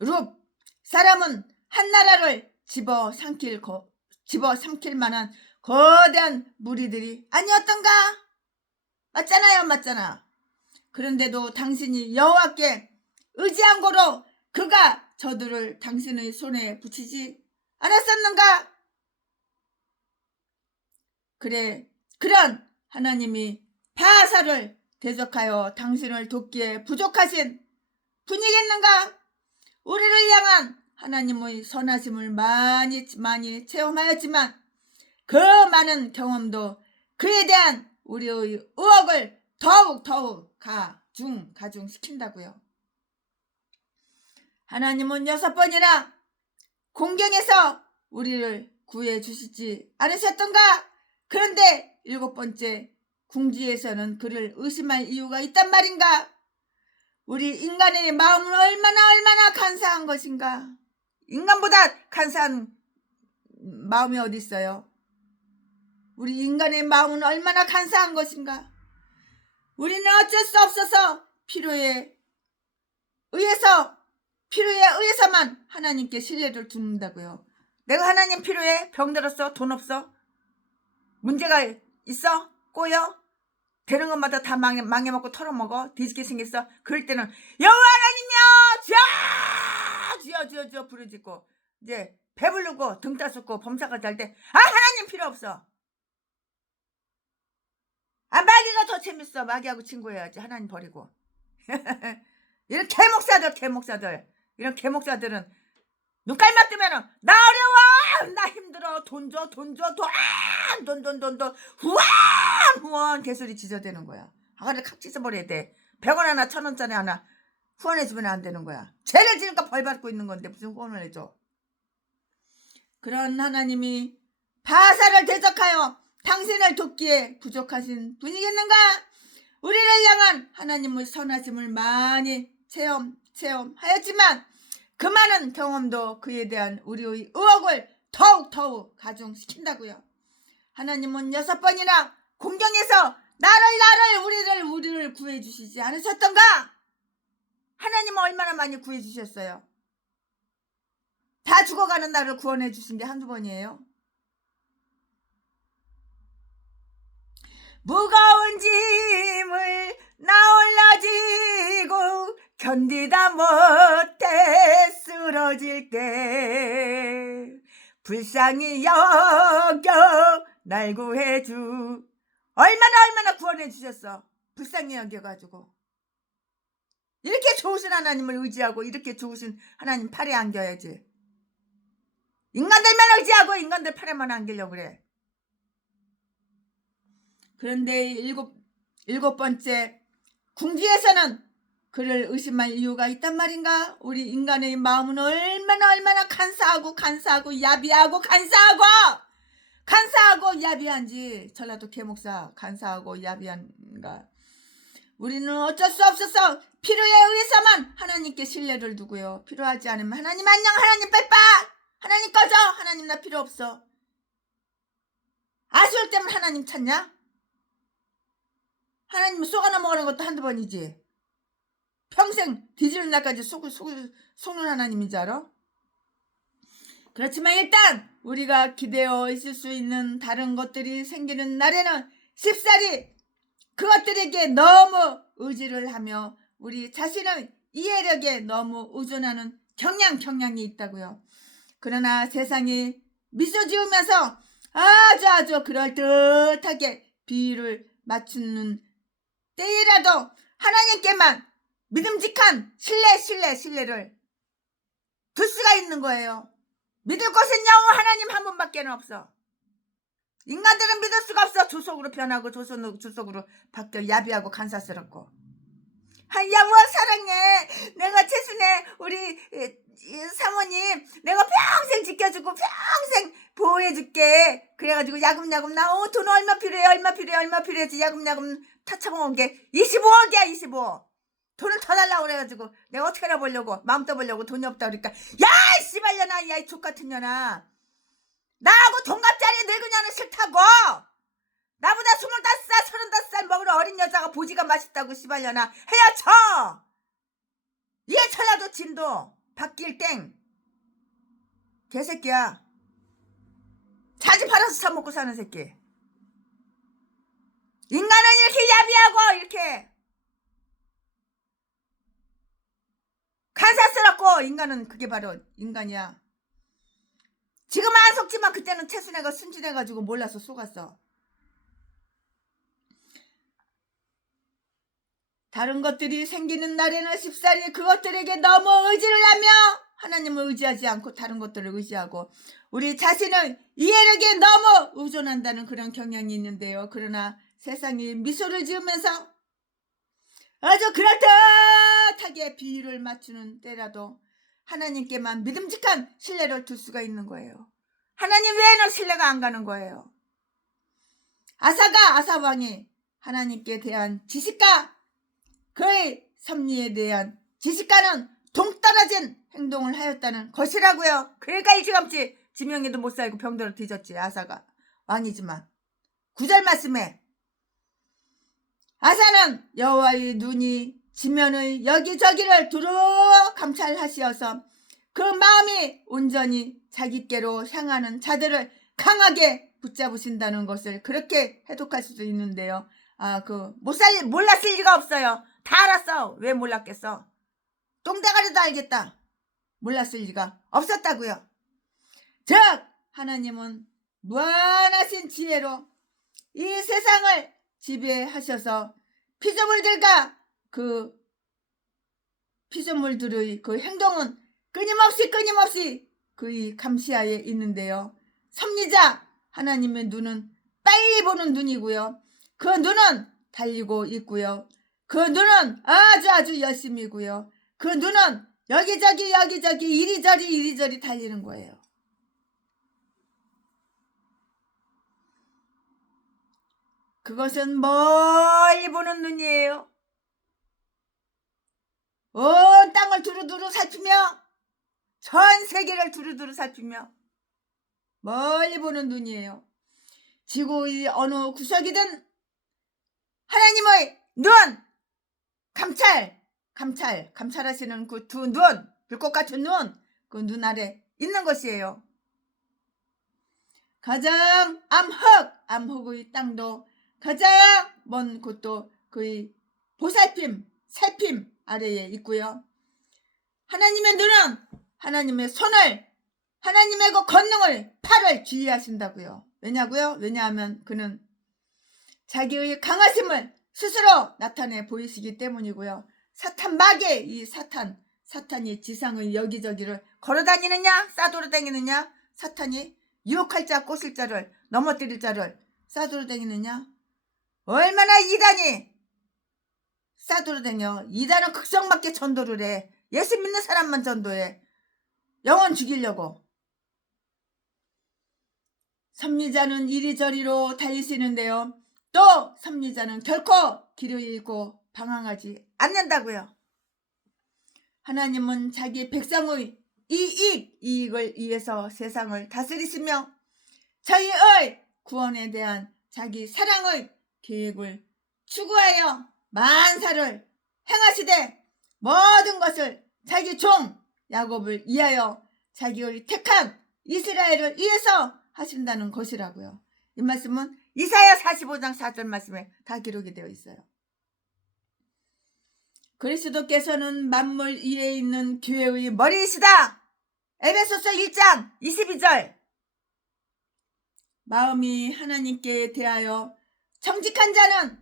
룹 사람은 한 나라를 집어삼킬 만한 거대한 무리들이 아니었던가? 맞잖아. 그런데도 당신이 여호와께 의지한 고로 그가 저들을 당신의 손에 붙이지 않았었는가? 그래, 그런 하나님이 바사를 대적하여 당신을 돕기에 부족하신 분이겠는가? 우리를 향한 하나님의 선하심을 많이 체험하였지만 그 많은 경험도 그에 대한 우리의 의혹을 더욱 가중시킨다고요. 하나님은 6번이나 공경에서 우리를 구해 주시지 않으셨던가? 그런데 7번째 궁지에서는 그를 의심할 이유가 있단 말인가? 우리 인간의 마음은 얼마나 간사한 것인가? 인간보다 간사한 마음이 어디 있어요? 우리 인간의 마음은 얼마나 간사한 것인가? 우리는 어쩔 수 없어서 필요에 의해서만 하나님께 신뢰를 두는다고요. 내가 하나님 필요해? 병들었어? 돈 없어? 문제가 있어? 꼬여? 되는 것마다 다 망해먹고 털어먹어? 뒤집게 생겼어? 그럴 때는 여호와 하나님이여 주여 부르짖고 이제 배부르고 등 따숩고 범사가 잘 때 하나님 필요 없어. 마귀가 더 재밌어. 마귀하고 친구해야지. 하나님 버리고. 이런 개목사들 이런 개목사들은 눈깔만 뜨면은 나 어려워 나 힘들어 돈 줘 돈 후원 개소리 지저대는 거야. 아가를 칵 찢어버려야 돼. 100원 하나 1000원짜리 하나 후원해주면 안 되는 거야. 죄를 지니까 벌 받고 있는 건데 무슨 후원을 해줘. 그런 하나님이 바사를 대적하여 당신을 돕기에 부족하신 분이겠는가? 우리를 향한 하나님의 선하심을 많이 체험하였지만 그 많은 경험도 그에 대한 우리의 의혹을 더욱 가중시킨다고요. 하나님은 6번이나 공경에서 우리를 구해주시지 않으셨던가? 하나님은 얼마나 많이 구해주셨어요. 다 죽어가는 나를 구원해 주신 게 한두 번이에요. 무거운 짐을 나 올라지고 견디다 못해 쓰러질 때 불쌍히 여겨 날 구해주. 얼마나 구원해 주셨어. 불쌍히 여겨가지고 이렇게 좋으신 하나님을 의지하고 이렇게 좋으신 하나님 팔에 안겨야지. 인간들만 의지하고 인간들 팔에만 안기려고 그래. 그런데 일곱 번째, 궁지에서는 그를 의심할 이유가 있단 말인가? 우리 인간의 마음은 얼마나 간사하고 야비하고 간사하고 야비한지. 전라도 개목사 간사하고 야비한가. 우리는 어쩔 수 없어서 필요에 의해서만 하나님께 신뢰를 두고요. 필요하지 않으면 하나님 안녕, 하나님 빼빠, 하나님 꺼져, 하나님 나 필요 없어. 아쉬울 때면 하나님 찾냐? 하나님 쏘가 넘어가는 것도 한두 번이지. 평생 뒤지는 날까지 속는 하나님인 줄 알아? 그렇지만 일단 우리가 기대어 있을 수 있는 다른 것들이 생기는 날에는 쉽사리 그것들에게 너무 의지를 하며 우리 자신의 이해력에 너무 의존하는 경향이 있다고요. 그러나 세상이 미소 지으면서 아주 그럴듯하게 비율을 맞추는 때라도 하나님께만 믿음직한 신뢰를 둘 수가 있는 거예요. 믿을 것은요 하나님 한 분밖에 없어. 인간들은 믿을 수가 없어. 조속으로 변하고 조속으로 바뀌어 야비하고 간사스럽고. 여보 사랑해. 내가 최순애 우리 사모님 내가 평생 지켜주고 평생 보호해줄게. 그래가지고 야금야금 나 돈 얼마 필요해 야금야금 타쳐먹은 게 25억이야 25억. 돈을 더 달라고 그래가지고 내가 어떻게 하나 보려고 마음 떠보려고 돈이 없다 그러니까 야 씨발년아 야 이 족같은 년아 나하고 동갑짜리 늙은 년은 싫다고. 나보다 25살 35살 먹으러 어린 여자가 보지가 맛있다고 씨발년아 헤어쳐. 이게 전라도 진도 박길땡 개새끼야. 자지 팔아서 사 먹고 사는 새끼. 인간은 이렇게 야비하고 이렇게 간사스럽고 인간은 그게 바로 인간이야. 지금 안 속지만 그때는 최순애가 순진해가지고 몰라서 속았어. 다른 것들이 생기는 날에는 쉽사리 그것들에게 너무 의지를 하며 하나님을 의지하지 않고 다른 것들을 의지하고 우리 자신은 이해력에 너무 의존한다는 그런 경향이 있는데요. 그러나 세상이 미소를 지으면서 아주 그럴듯하게 비율을 맞추는 때라도 하나님께만 믿음직한 신뢰를 둘 수가 있는 거예요. 하나님 외에는 신뢰가 안 가는 거예요. 아사왕이 하나님께 대한 지식과 그의 섭리에 대한 지식과는 동떨어진 행동을 하였다는 것이라고요. 그러니까 일찌감치 지명에도 못 살고 병들어 뒤졌지. 아사가 왕이지만 9절 말씀에 아사는 여호와의 눈이 지면의 여기저기를 두루 감찰하시어서 그 마음이 온전히 자기께로 향하는 자들을 강하게 붙잡으신다는 것을 그렇게 해독할 수도 있는데요. 몰랐을 리가 없어요. 다 알았어. 왜 몰랐겠어? 똥대가리도 알겠다. 몰랐을 리가 없었다고요. 즉 하나님은 무한하신 지혜로 이 세상을 지배하셔서 피조물들과 그 피조물들의 그 행동은 끊임없이 그의 감시하에 있는데요. 섭리자 하나님의 눈은 빨리 보는 눈이고요. 그 눈은 달리고 있고요. 그 눈은 아주 열심이고요. 그 눈은 여기저기 이리저리 달리는 거예요. 그것은 멀리 보는 눈이에요. 온 땅을 두루두루 살피며 전 세계를 두루두루 살피며 멀리 보는 눈이에요. 지구의 어느 구석이든 하나님의 눈 감찰하시는 그 두 눈, 불꽃 같은 눈, 그 눈 아래 있는 것이에요. 가장 암흑의 땅도 가장 먼 곳도 그의 살핌 아래에 있고요. 하나님의 눈은 하나님의 손을, 하나님의 그 권능을, 팔을 주의하신다고요. 왜냐하면 그는 자기의 강하심을 스스로 나타내 보이시기 때문이고요. 사탄 마귀, 이 사탄이 지상을 여기저기를 걸어다니느냐, 싸돌아다니느냐, 사탄이 유혹할 자, 꼬실 자를, 넘어뜨릴 자를 싸돌아다니느냐. 얼마나 이단이 싸돌아다녀. 이단은 극성맞게 전도를 해. 예수 믿는 사람만 전도해. 영혼 죽이려고. 섭리자는 이리저리로 달리시는데요. 또 섭리자는 결코 길을 잃고 방황하지 않는다고요. 하나님은 자기 백성의 이익을 위해서 세상을 다스리시며 저희의 구원에 대한 자기 사랑의 계획을 추구하여 만사를 행하시되 모든 것을 자기 종 야곱을 위하여 자기의 택한 이스라엘을 위해서 하신다는 것이라고요. 이 말씀은 이사야 45장 4절 말씀에 다 기록이 되어 있어요. 그리스도께서는 만물 위에 있는 교회의 머리이시다. 에베소서 1장 22절. 마음이 하나님께 대하여 정직한 자는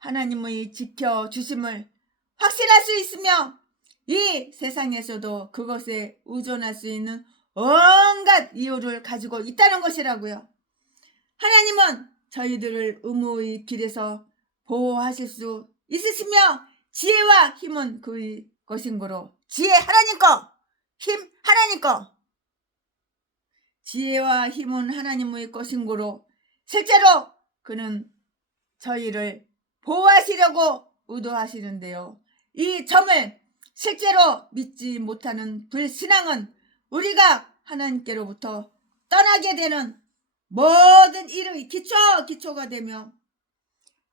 하나님의 지켜주심을 확신할 수 있으며 이 세상에서도 그것에 의존할 수 있는 온갖 이유를 가지고 있다는 것이라고요. 하나님은 저희들을 의무의 길에서 보호하실 수 있으시며 지혜와 힘은 그의 것인 거로. 지혜 하나님 거, 힘 하나님 거. 지혜와 힘은 하나님의 것인 거로 실제로 그는 저희를 보호하시려고 의도하시는데요. 이 점을 실제로 믿지 못하는 불신앙은 우리가 하나님께로부터 떠나게 되는 모든 일의 기초가 되며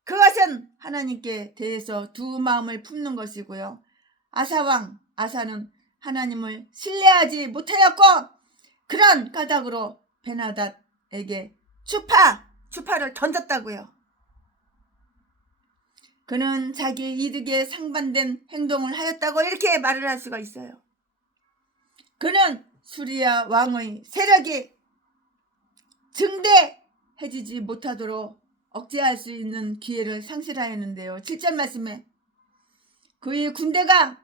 그것은 하나님께 대해서 두 마음을 품는 것이고요. 아사왕 아사는 하나님을 신뢰하지 못하였고 그런 까닭으로 베나닷에게 추파를 던졌다고요. 그는 자기 이득에 상반된 행동을 하였다고 이렇게 말을 할 수가 있어요. 그는 수리아 왕의 세력이 증대해지지 못하도록 억제할 수 있는 기회를 상실하였는데요. 7절 말씀에 그의 군대가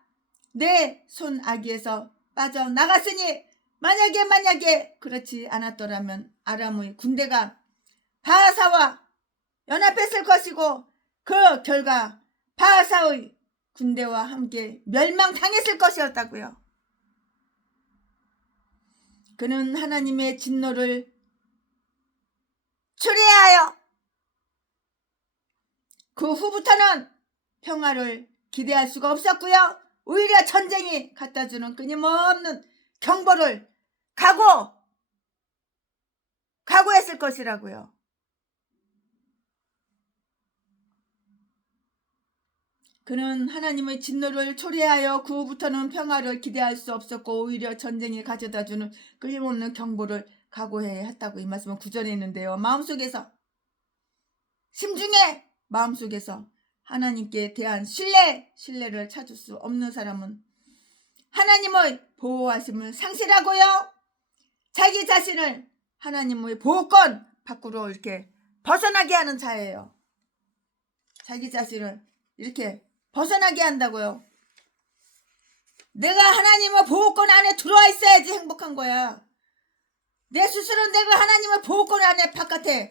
내 손 아기에서 빠져나갔으니 만약에 그렇지 않았더라면 아람의 군대가 바하사와 연합했을 것이고 그 결과 바하사의 군대와 함께 멸망당했을 것이었다고요. 그는 하나님의 진노를 추리하여 그 후부터는 평화를 기대할 수가 없었고요. 오히려 전쟁이 갖다주는 끊임없는 경보를 각오했을 것이라고요. 그는 하나님의 진노를 초래하여 그 후부터는 평화를 기대할 수 없었고 오히려 전쟁이 가져다주는 끊임없는 경보를 각오해야 했다고 이 말씀은 9절에 있는데요. 마음속에서 심중에 마음속에서 하나님께 대한 신뢰를 찾을 수 없는 사람은 하나님의 보호하심을 상실하고요. 자기 자신을 하나님의 보호권 밖으로 이렇게 벗어나게 하는 자예요. 자기 자신을 이렇게 벗어나게 한다고요. 내가 하나님의 보호권 안에 들어와 있어야지 행복한 거야. 내 스스로 내가 하나님의 보호권 안에 바깥에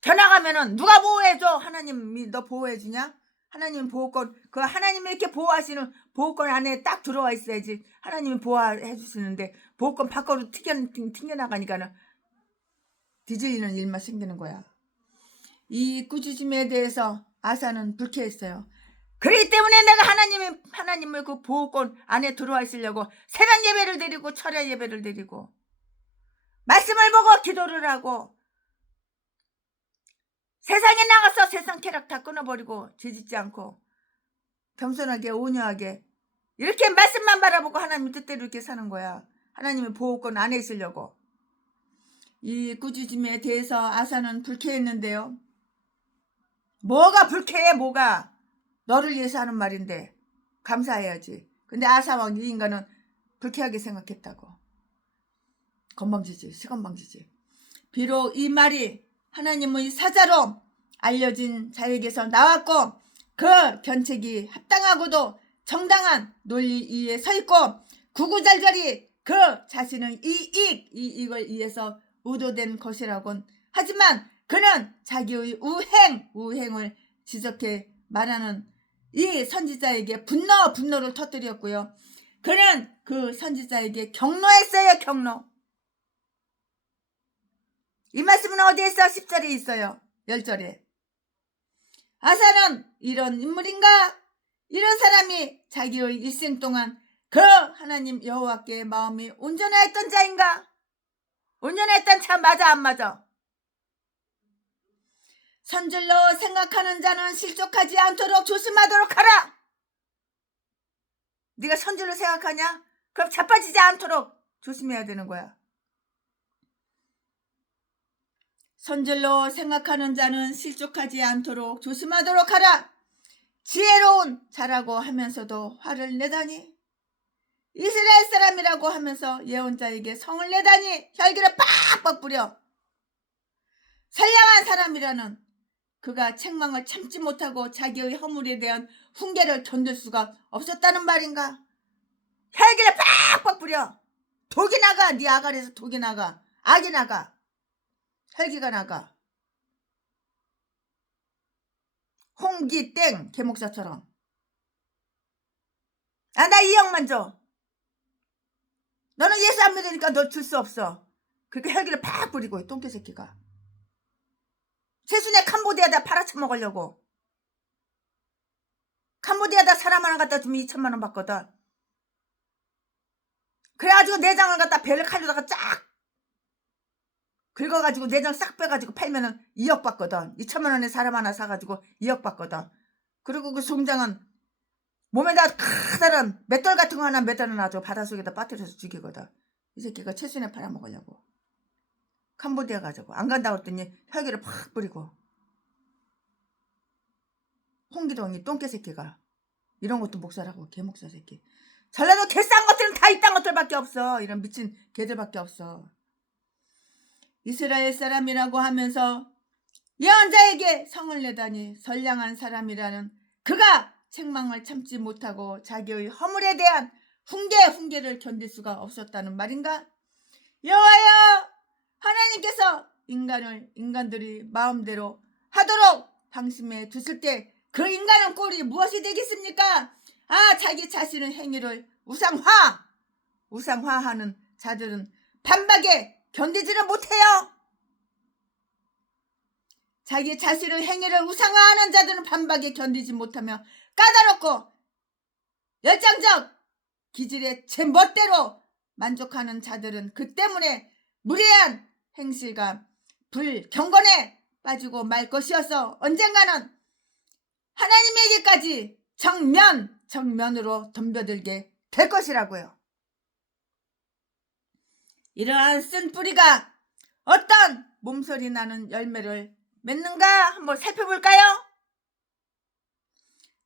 겨나가면은 누가 보호해줘? 하나님이 너 보호해주냐? 하나님 보호권, 그 하나님이 이렇게 보호하시는 보호권 안에 딱 들어와 있어야지 하나님이 보호해 주시는데 보호권 밖으로 튕겨나가니까는 뒤질리는 일만 생기는 거야. 이 꾸짖음에 대해서 아사는 불쾌했어요. 그렇기 때문에 내가 하나님의 그 보호권 안에 들어와 있으려고 새벽 예배를 드리고 철야 예배를 드리고 말씀을 보고 기도를 하고 세상에 나가서 세상 쾌락 다 끊어버리고 죄짓지 않고 겸손하게 온유하게 이렇게 말씀만 바라보고 하나님 뜻대로 이렇게 사는 거야. 하나님의 보호권 안에 있으려고. 이 꾸짖음에 대해서 아사는 불쾌했는데요. 뭐가 불쾌해? 뭐가? 너를 위해서 하는 말인데 감사해야지. 근데 아사왕 이 인간은 불쾌하게 생각했다고. 건방지지, 시건방지지. 비록 이 말이 하나님의 사자로 알려진 자에게서 나왔고 그 견책이 합당하고도 정당한 논리 위에 서 있고 구구절절히 그 자신의 이익을 위해서 의도된 것이라곤 하지만 그는 자기의 우행을 지적해 말하는 이 선지자에게 분노를 터뜨렸고요. 그는 그 선지자에게 경로했어요. 경로. 이 말씀은 어디에 있어? 10절에 있어요. 10절에. 아사는 이런 인물인가? 이런 사람이 자기의 일생 동안 그 하나님 여호와께 마음이 온전했던 자인가? 온전했던 자 맞아 안 맞아? 선줄로 생각하는 자는 실족하지 않도록 조심하도록 하라. 네가 선줄로 생각하냐? 그럼 자빠지지 않도록 조심해야 되는 거야. 선줄로 생각하는 자는 실족하지 않도록 조심하도록 하라. 지혜로운 자라고 하면서도 화를 내다니, 이스라엘 사람이라고 하면서 예언자에게 성을 내다니, 혈기를 빡빡 뿌려. 선량한 사람이라는 그가 책망을 참지 못하고 자기의 허물에 대한 훈계를 견딜 수가 없었다는 말인가? 혈기를 빡빡 뿌려. 독이 나가. 네 아가리에서 독이 나가. 악이 나가. 혈기가 나가. 홍기 땡 개목사처럼. 나 2억만 줘. 너는 예수 안 믿으니까 널 줄 수 없어. 그렇게 혈기를 팍 뿌리고 똥개 새끼가. 세순에 캄보디아다 팔아쳐먹으려고. 캄보디아다 사람 하나 갖다 주면 2천만 원 받거든. 그래가지고 내장을 갖다 배를 칼로다가 쫙 긁어가지고 내장 싹 빼가지고 팔면은 2억 받거든. 2천만 원에 사람 하나 사가지고 2억 받거든. 그리고 그 송장은 몸에다 커다란 맷돌 같은 거 하나 매달아 놔줘. 바닷속에다 빠뜨려서 죽이거든. 이 새끼가 채순에 팔아먹으려고. 캄보디아 가자고. 안 간다고 했더니 혈기를 팍 뿌리고. 홍기동이 똥개 새끼가. 이런 것도 목사라고. 개목사 새끼. 전라도 개싼 것들은 다 이딴 것들밖에 없어. 이런 미친 개들밖에 없어. 이스라엘 사람이라고 하면서 예언자에게 성을 내다니 선량한 사람이라는 그가 책망을 참지 못하고 자기의 허물에 대한 훈계를 견딜 수가 없었다는 말인가? 여호와여, 하나님께서 인간들이 마음대로 하도록 방심해 두실 때 그 인간은 꼴이 무엇이 되겠습니까? 자기 자신의 행위를 우상화하는 자들은 반박에 견디지를 못해요. 자기 자신의 행위를 우상화하는 자들은 반박에 견디지 못하며 까다롭고 열정적 기질의 제 멋대로 만족하는 자들은 그 때문에 무례한 행실과 불경건에 빠지고 말 것이어서 언젠가는 하나님에게까지 정면으로 덤벼들게 될 것이라고요. 이러한 쓴 뿌리가 어떤 몸소리 나는 열매를 맺는가 한번 살펴볼까요?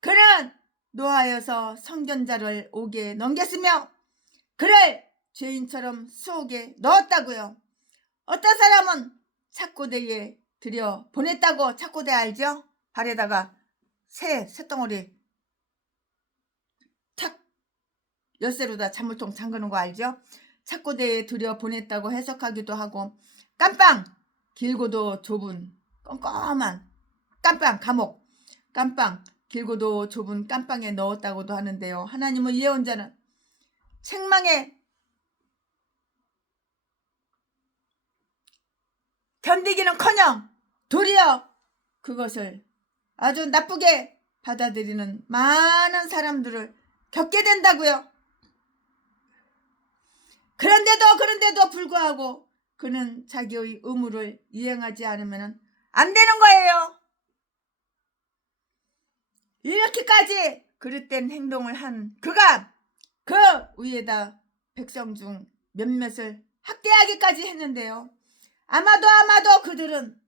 그는 노하여서 선견자를 옥에 넘겼으며 그를 죄인처럼 수옥에 넣었다고요. 어떤 사람은 착고대에 들여 보냈다고. 착고대 알죠? 발에다가 새덩어리 탁 열쇠로다 잔물통 잠그는 거 알죠? 착고대에 들여 보냈다고 해석하기도 하고, 깜빵, 길고도 좁은 껌껌한 감옥, 깜빵, 길고도 좁은 깜빵에 넣었다고도 하는데요. 하나님의 예언자는 책망에 견디기는커녕 도리어 그것을 아주 나쁘게 받아들이는 많은 사람들을 겪게 된다고요. 그런데도 불구하고 그는 자기의 의무를 이행하지 않으면 안 되는 거예요. 이렇게까지 그릇된 행동을 한 그가 그 위에다 백성 중 몇몇을 학대하기까지 했는데요. 아마도 그들은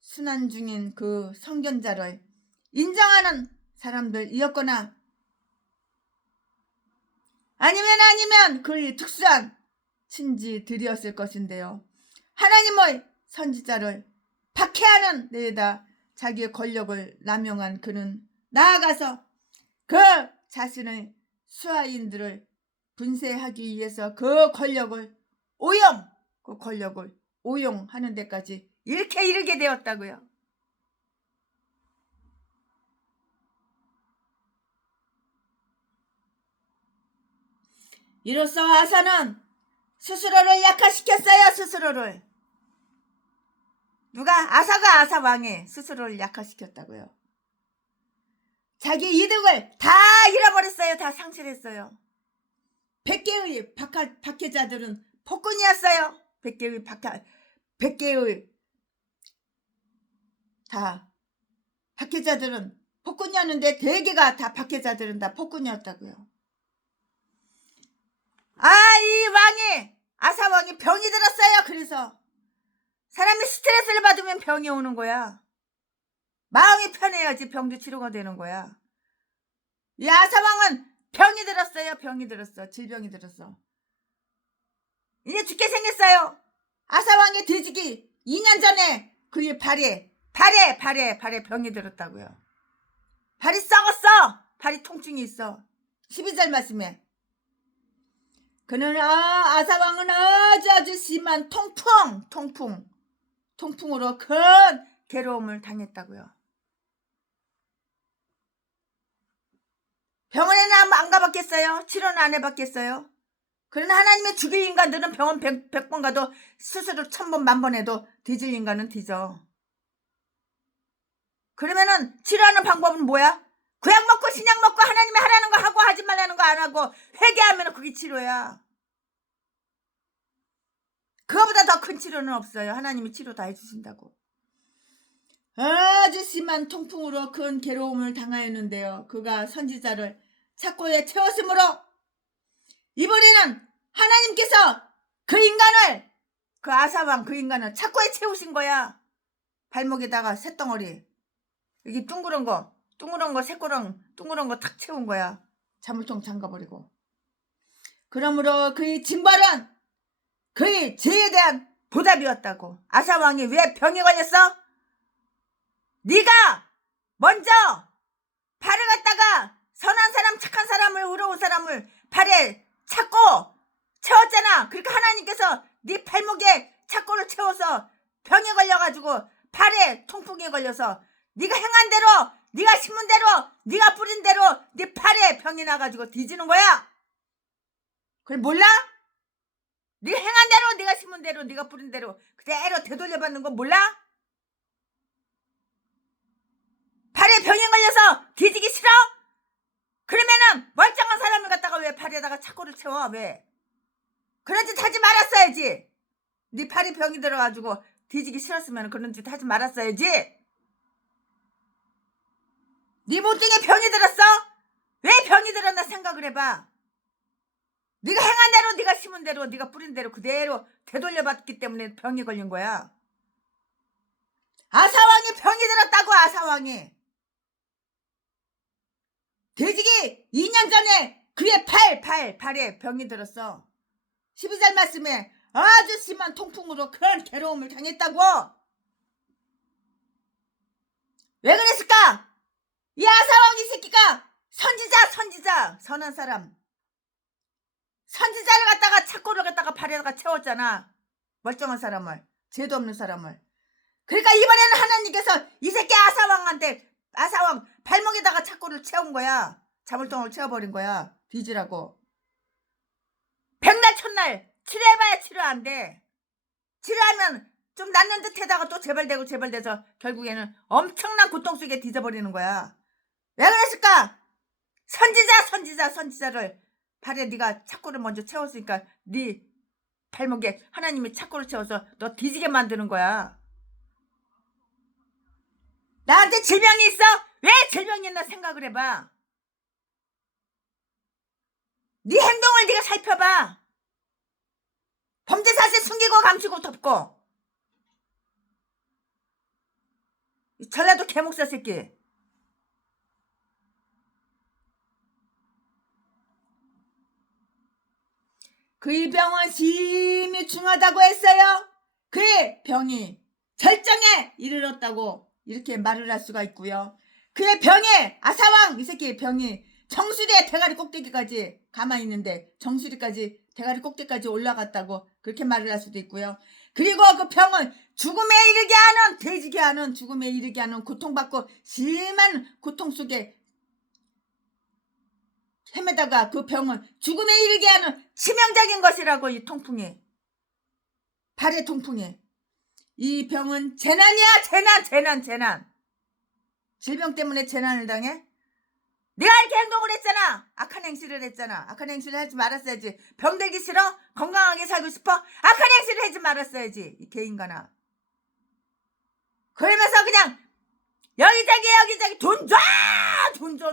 순환 중인 그 선견자를 인정하는 사람들이었거나 아니면 그의 특수한 친지들이었을 것인데요. 하나님의 선지자를 박해하는 데에다 자기의 권력을 남용한 그는 나아가서 그 자신의 수하인들을 분쇄하기 위해서 그 권력을 오용하는 데까지 이렇게 이르게 되었다고요. 이로써 아사는 스스로를 약화시켰어요. 스스로를. 누가? 아사 왕이 스스로를 약화시켰다고요. 자기 이득을 다 잃어버렸어요. 다 상실했어요. 100개의 박해자들은 폭군이었어요. 100개의 다 박해자들은 폭군이었는데 대개가 다 박해자들은 다 폭군이었다고요. 이 왕이 아사 왕이 병이 들었어요. 그래서 사람이 스트레스를 받으면 병이 오는 거야. 마음이 편해야지 병도 치료가 되는 거야. 이 아사 왕은 병이 들었어요. 병이 들었어. 질병이 들었어. 이제 죽게 생겼어요. 아사 왕의 뒤지기 2년 전에 그의 발에 병이 들었다고요. 발이 썩었어. 발이 통증이 있어. 12절 말씀에 그는 아사 왕은 아주 심한 통풍으로 큰 괴로움을 당했다고요. 병원에는 안 가봤겠어요? 치료는 안 해봤겠어요? 그러나 하나님의 죽일 인간들은 병원 100번 가도 스스로 1000번 만번 해도 뒤질 인간은 뒤져. 그러면은 치료하는 방법은 뭐야? 구약 먹고 신약 먹고 하나님이 하라는 거 하고 하지 말라는 거 안 하고 회개하면 그게 치료야. 그거보다 더 큰 치료는 없어요. 하나님이 치료 다 해주신다고. 아주 심한 통풍으로 큰 괴로움을 당하였는데요. 그가 선지자를 착고에 채웠으므로 이번에는 하나님께서 그 아사왕 그 인간을 착고에 채우신 거야. 발목에다가 쇳덩어리 여기 둥그런 거 새꼬랑 둥그런 거 탁 채운 거야. 자물통 잠가버리고. 그러므로 그의 징벌은 그의 죄에 대한 보답이었다고. 아사왕이 왜 병에 걸렸어? 네가 먼저 발을 갖다가 선한 사람 착한 사람을 의로운 사람을 발에 착고 채웠잖아. 그러니까 하나님께서 네 발목에 착고를 채워서 병에 걸려가지고 발에 통풍에 걸려서 네가 행한 대로 네가 심은 대로 네가 뿌린 대로 네 팔에 병이 나가지고 뒤지는 거야. 그걸 몰라? 네 행한 대로 네가 심은 대로 네가 뿌린 대로 그대로 되돌려받는 거 몰라? 팔에 병이 걸려서 뒤지기 싫어? 그러면은 멀쩡한 사람을 갖다가 왜 팔에다가 착고를 채워? 왜? 그런 짓 하지 말았어야지. 네 팔에 병이 들어가지고 뒤지기 싫었으면 그런 짓 하지 말았어야지. 네 몸뚱이에 병이 들었어? 왜 병이 들었나 생각을 해봐. 네가 행한 대로 네가 심은 대로 네가 뿌린 대로 그대로 되돌려받기 때문에 병이 걸린 거야. 아사왕이 병이 들었다고. 아사왕이 돼지기 2년 전에 그의 발에 병이 들었어. 12절 말씀에 아주 심한 통풍으로 큰 괴로움을 당했다고. 왜 그랬을까? 이 아사왕 이 새끼가 선지자 선한 사람 선지자를 갖다가 착고를 갖다가 발에다가 채웠잖아. 멀쩡한 사람을 죄도 없는 사람을. 그러니까 이번에는 하나님께서 이 새끼 아사왕 발목에다가 착고를 채운 거야. 자물통을 채워버린 거야. 뒤지라고. 백날 천날 치료해봐야 치료 안 돼. 치료하면 좀 낫는 듯해다가 또 재발돼서 결국에는 엄청난 고통 속에 뒤져버리는 거야. 왜 그랬을까? 선지자를 발에 네가 착고를 먼저 채웠으니까 네 발목에 하나님이 착고를 채워서 너 뒤지게 만드는 거야. 나한테 질병이 있어? 왜 질병이 있나 생각을 해봐. 네 행동을 네가 살펴봐. 범죄 사실 숨기고 감추고 덮고. 전라도 개목사 새끼. 그의 병은 심히 중하다고 했어요. 그의 병이 절정에 이르렀다고 이렇게 말을 할 수가 있고요. 그의 병에 아사왕 이 새끼의 병이 정수리에 대가리 꼭대기까지 가만히 있는데 정수리까지 대가리 꼭대기까지 올라갔다고 그렇게 말을 할 수도 있고요. 그리고 그 병은 죽음에 이르게 하는 돼지게 하는 죽음에 이르게 하는 고통받고 심한 고통 속에 헤매다가 그 병은 죽음에 이르게 하는 치명적인 것이라고 이 통풍이 발의 통풍이 이 병은 재난이야 재난 질병 때문에 재난을 당해? 내가 이렇게 행동을 했잖아. 악한 행실을 했잖아. 악한 행실을 하지 말았어야지. 병들기 싫어? 건강하게 살고 싶어? 악한 행실을 하지 말았어야지. 이 개인간아. 그러면서 그냥 여기저기 돈 줘.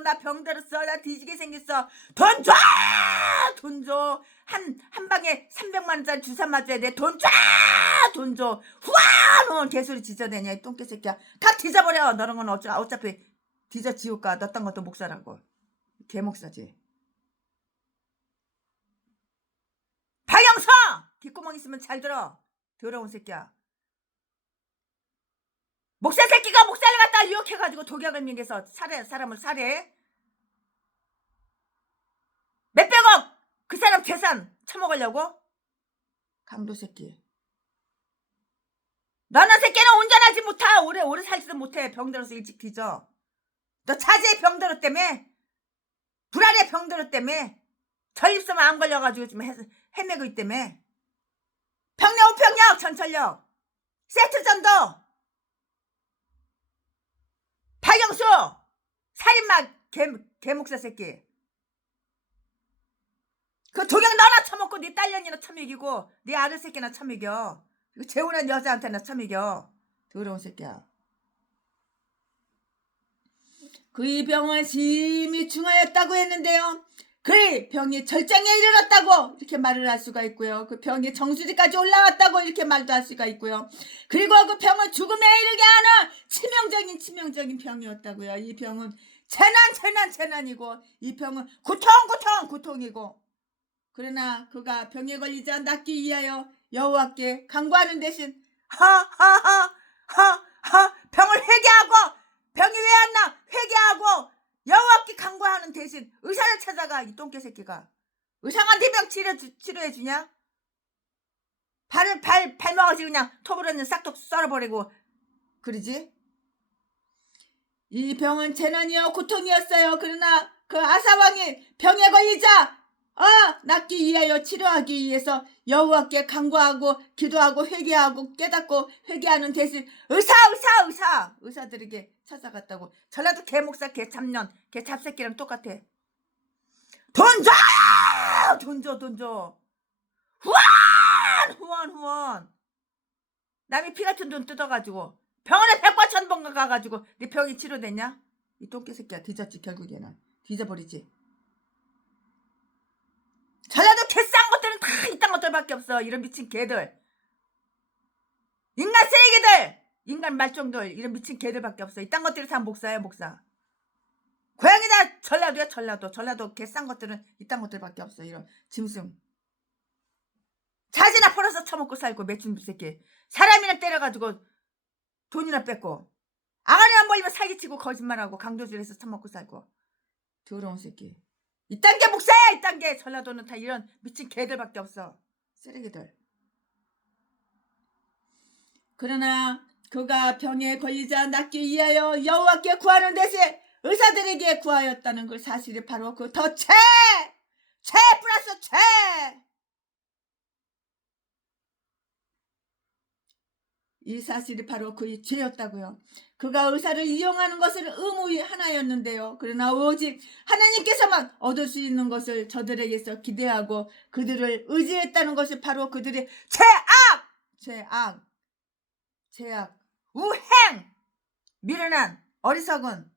나 병들었어. 나 뒤지게 생겼어. 돈 줘. 한 방에 300만 원짜리 주사 맞아야 돼. 돈 줘. 후안 개소리 지저대냐 이 똥개 새끼야. 다 뒤져버려. 너런 건 어차피 뒤져 지옥가. 너 딴 것도 목사라고. 개목사지. 박영서! 뒷구멍 있으면 잘 들어. 더러운 새끼야. 목사 새끼가 목사를 갖다 유혹해가지고 독약을 먹여서 사람을 살해. 몇백억 그 사람 재산 처먹으려고? 강도 새끼. 너는 새끼는 운전하지 못해. 오래 살지도 못해. 병들어서 일찍 뒤져. 너 차지의 병들었다며? 불알의 병들었다며? 전립선 안 걸려가지고 지금 헤매고 있다며? 평양 우평역 전철역 세트전도 박영수 살인마 개목사 새끼. 그 독약 너나 처먹고 네 딸년이나 처먹이고 네 아들 새끼나 처먹여. 그리고 재혼한 여자한테나 처먹여. 더러운 새끼야. 그의 병은 심히 중하였다고 했는데요. 그의 병이 절정에 이르렀다고 이렇게 말을 할 수가 있고요. 그 병이 정수리까지 올라왔다고 이렇게 말도 할 수가 있고요. 그리고 그 병은 죽음에 이르게 하는 치명적인 병이었다고요. 이 병은 재난이고 이 병은 고통이고 그러나 그가 병에 걸리지 낫기 위하여 여호와께 간구하는 대신 병을 회개하고 병이 왜 안 나? 회개하고 여호와께 간구하는 대신 의사를 찾아가. 이 똥개 새끼가 의사가 네 병 치료해 주냐? 발 먹어지 그냥 톱으로 있는 싹둑 썰어버리고 그러지? 이 병은 재난이요 고통이었어요. 그러나 그 아사왕이 병에 걸리자 낫기 위하여 치료하기 위해서 여호와께 간구하고 기도하고 회개하고 깨닫고 회개하는 대신 의사들에게 찾아갔다고. 전라도 개목사 개잡년 개잡새끼랑 똑같아. 돈 줘. 후원. 남이 피 같은 돈 뜯어가지고 병원에 100번 가가지고 네 병이 치료됐냐? 이 똥개 새끼야. 뒤졌지. 결국에는 뒤져버리지. 전라도 개싼 것들은 다 이딴 것들밖에 없어. 이런 미친 개들, 인간 쓰레기들, 인간 말종들, 이런 미친 개들밖에 없어. 이딴 것들이 다 목사야 목사. 고향이다 전라도야 전라도 개싼 것들은 이딴 것들밖에 없어. 이런 짐승. 자지나 벌어서 처먹고 살고 매춘 새끼. 사람이나 때려가지고 돈이나 뺏고 아가리만 벌리면 사기치고 거짓말하고 강도질해서 처먹고 살고. 더러운 새끼. 이딴 게 목사야. 이딴 게. 전라도는 다 이런 미친 개들밖에 없어. 쓰레기들. 그러나 그가 병에 걸리자 낫기 위하여 여호와께 구하는 대신 의사들에게 구하였다는 그 사실이 바로 그 더 죄 플러스 죄. 이 사실이 바로 그의 죄였다고요. 그가 의사를 이용하는 것은 의무 하나였는데요. 그러나 오직 하나님께서만 얻을 수 있는 것을 저들에게서 기대하고 그들을 의지했다는 것이 바로 그들의 죄악, 우행, 미련한, 어리석은,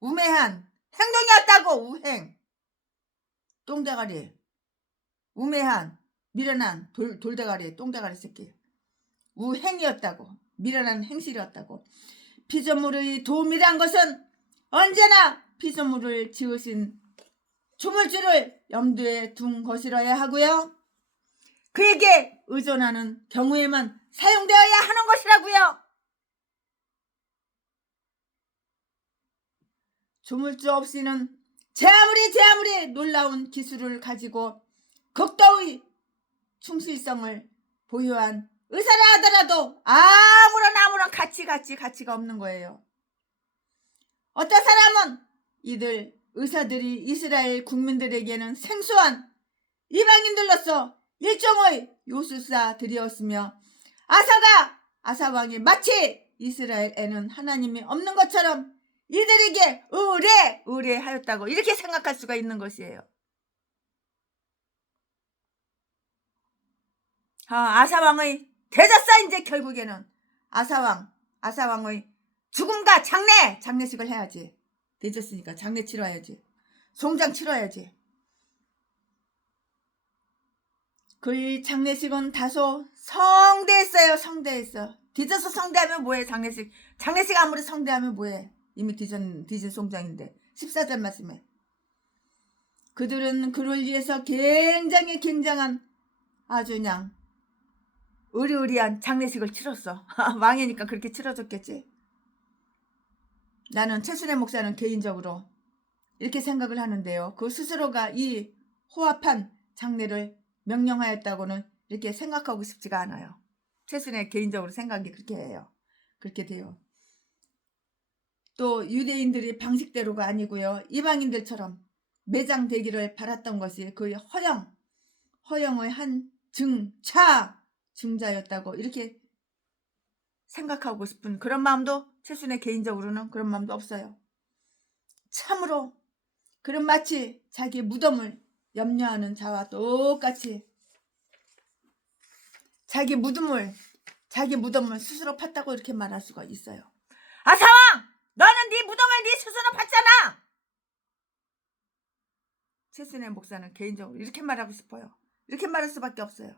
우매한 행동이었다고. 우행, 똥대가리, 우매한, 미련한, 돌대가리, 똥대가리 새끼. 우행이었다고. 미련한 행실이었다고. 피조물의 도움이란 것은 언제나 피조물을 지으신 조물주를 염두에 둔 것이라야 하고요. 그에게 의존하는 경우에만 사용되어야 하는 것이라고요. 조물주 없이는 제 아무리 놀라운 기술을 가지고 극도의 충실성을 보유한 의사라 하더라도 아무런 가치가 없는 거예요. 어떤 사람은 이들 의사들이 이스라엘 국민들에게는 생소한 이방인들로서 일종의 요술사들이었으며 아사왕이 마치 이스라엘에는 하나님이 없는 것처럼 이들에게 의뢰하였다고 이렇게 생각할 수가 있는 것이에요. 아사왕의 되졌어. 이제 결국에는 아사왕의 죽음과 장례식을 해야지. 되졌으니까 장례 치러야지. 송장 치러야지. 그의 장례식은 다소 성대했어요. 뒤져서 성대하면 뭐해. 장례식 아무리 성대하면 뭐해. 이미 뒤진 송장인데 14절 말씀에 그들은 그를 위해서 굉장한 아주 그냥 의리의리한 장례식을 치렀어. 왕이니까 그렇게 치러줬겠지. 나는 최순애 목사는 개인적으로 이렇게 생각을 하는데요. 그 스스로가 이 호합한 장례를 명령하였다고는 이렇게 생각하고 싶지가 않아요. 최순애 개인적으로 생각이 그렇게 해요. 그렇게 돼요. 또 유대인들이 방식대로가 아니고요. 이방인들처럼 매장되기를 바랐던 것이 그의 허영의 한 증자였다고 이렇게 생각하고 싶은 그런 마음도 최순애 개인적으로는 그런 마음도 없어요. 참으로 그런 마치 자기 무덤을 염려하는 자와 똑같이 자기 무덤을 스스로 팠다고 이렇게 말할 수가 있어요. 아사왕! 너는 네 무덤을 네 스스로 팠잖아! 최순애 목사는 개인적으로 이렇게 말하고 싶어요. 이렇게 말할 수밖에 없어요.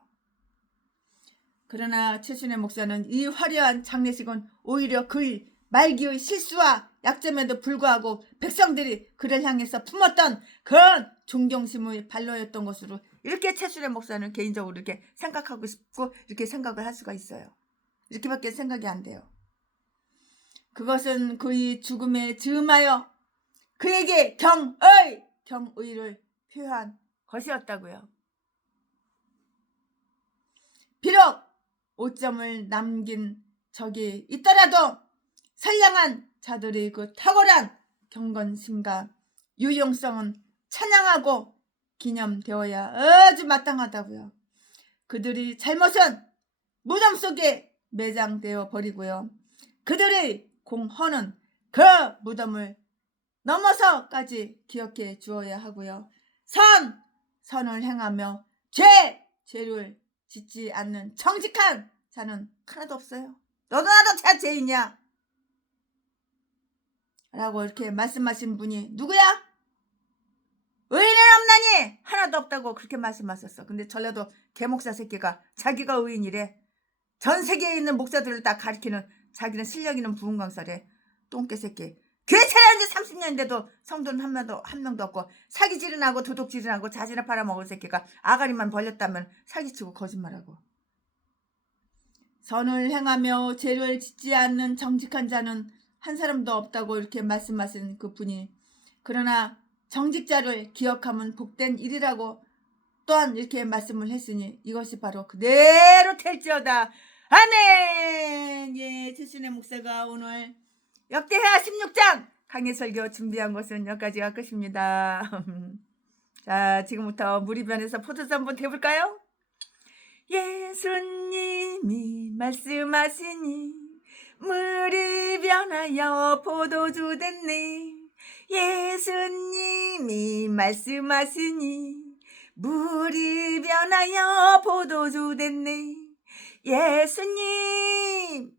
그러나 최순애 목사는 이 화려한 장례식은 오히려 그의 말기의 실수와 약점에도 불구하고 백성들이 그를 향해서 품었던 그런 존경심의 발로였던 것으로 이렇게 최순애 목사는 개인적으로 이렇게 생각하고 싶고 이렇게 생각을 할 수가 있어요. 이렇게밖에 생각이 안 돼요. 그것은 그의 죽음에 즈음하여 그에게 경의를 표한 것이었다고요. 비록 오점을 남긴 적이 있더라도 선량한 자들의 그 탁월한 경건심과 유용성은 찬양하고 기념되어야 아주 마땅하다고요. 그들의 잘못은 무덤 속에 매장되어 버리고요. 그들의 공헌은 그 무덤을 넘어서까지 기억해 주어야 하고요. 선을 행하며 죄를 짓지 않는 정직한 자는 하나도 없어요. 너도 나도 다 죄인이야 라고 이렇게 말씀하신 분이 누구야? 의인은 없나니 하나도 없다고 그렇게 말씀하셨어. 근데 전라도 개목사 새끼가 자기가 의인이래. 전 세계에 있는 목사들을 다 가리키는 자기는 실력 있는 부흥 강사래. 똥개 새끼. 교회 차려온 지 30년인데도 성도는 한 명도 없고 사기질은 하고 도둑질은 하고 자진을 팔아먹을 새끼가 아가리만 벌렸다면 사기치고 거짓말하고. 선을 행하며 죄를 짓지 않는 정직한 자는 한 사람도 없다고 이렇게 말씀하신 그 분이 그러나 정직자를 기억하면 복된 일이라고 또한 이렇게 말씀을 했으니 이것이 바로 그대로 될지어다. 아멘. 예, 최순애 목사가 오늘 역대하 16장 강해설교 준비한 것은 여기까지가 끝입니다. 자, 지금부터 무리변에서 포도주 한번 대볼까요? 예수님이 말씀하시니 물이 변하여 포도주 됐네. 예수님이 말씀하시니 물이 변하여 포도주 됐네. 예수님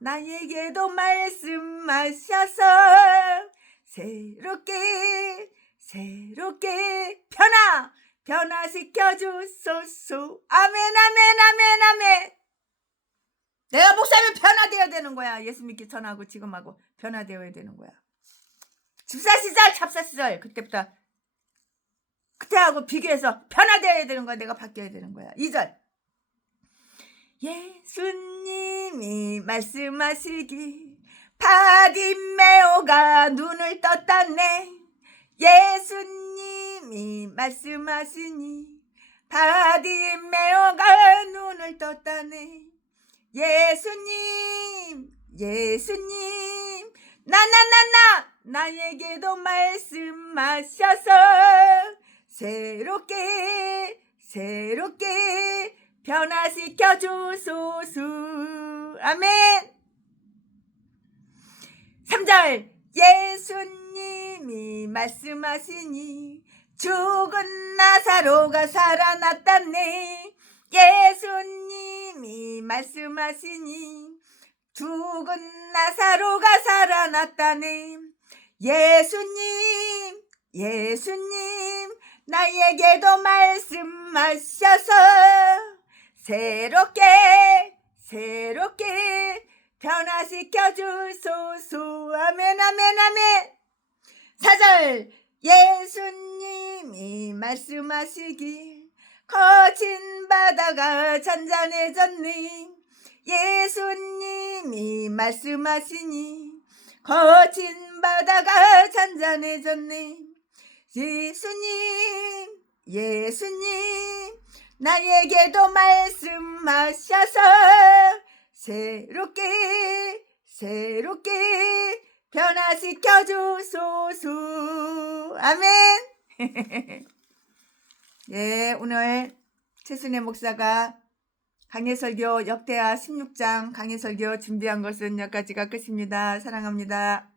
나에게도 말씀하셔서 새롭게 변화시켜 주소서. 아멘. 내가 목사면 변화되어야 되는 거야. 예수 믿기 전하고 지금하고 변화되어야 되는 거야. 집사 시절 잡사 시절 그때부터 그때하고 비교해서 변화되어야 되는 거야. 내가 바뀌어야 되는 거야. 2절 예수님이 말씀하시기 바디메오가 눈을 떴다네. 예수님이 말씀하시니 바디메오가 눈을 떴다네. 예수님 나에게도 말씀하셔서 새롭게 변화시켜 주소서. 아멘. 3절 예수님이 말씀하시니 죽은 나사로가 살아났다네. 예수님이 말씀하시니 죽은 나사로가 살아났다네. 예수님 나에게도 말씀하셔서 새롭게 변화시켜 주소서. 아멘. 4절 예수님이 말씀하시길 거친 바다가 잔잔해졌네. 예수님이 말씀하시니 거친 바다가 잔잔해졌네. 예수님 나에게도 말씀하셔서 새롭게 변화시켜 주소서. 아멘. 예, 오늘 최순애 목사가 강해설교 역대하 16장 강해설교 준비한 것은 여기까지가 끝입니다. 사랑합니다.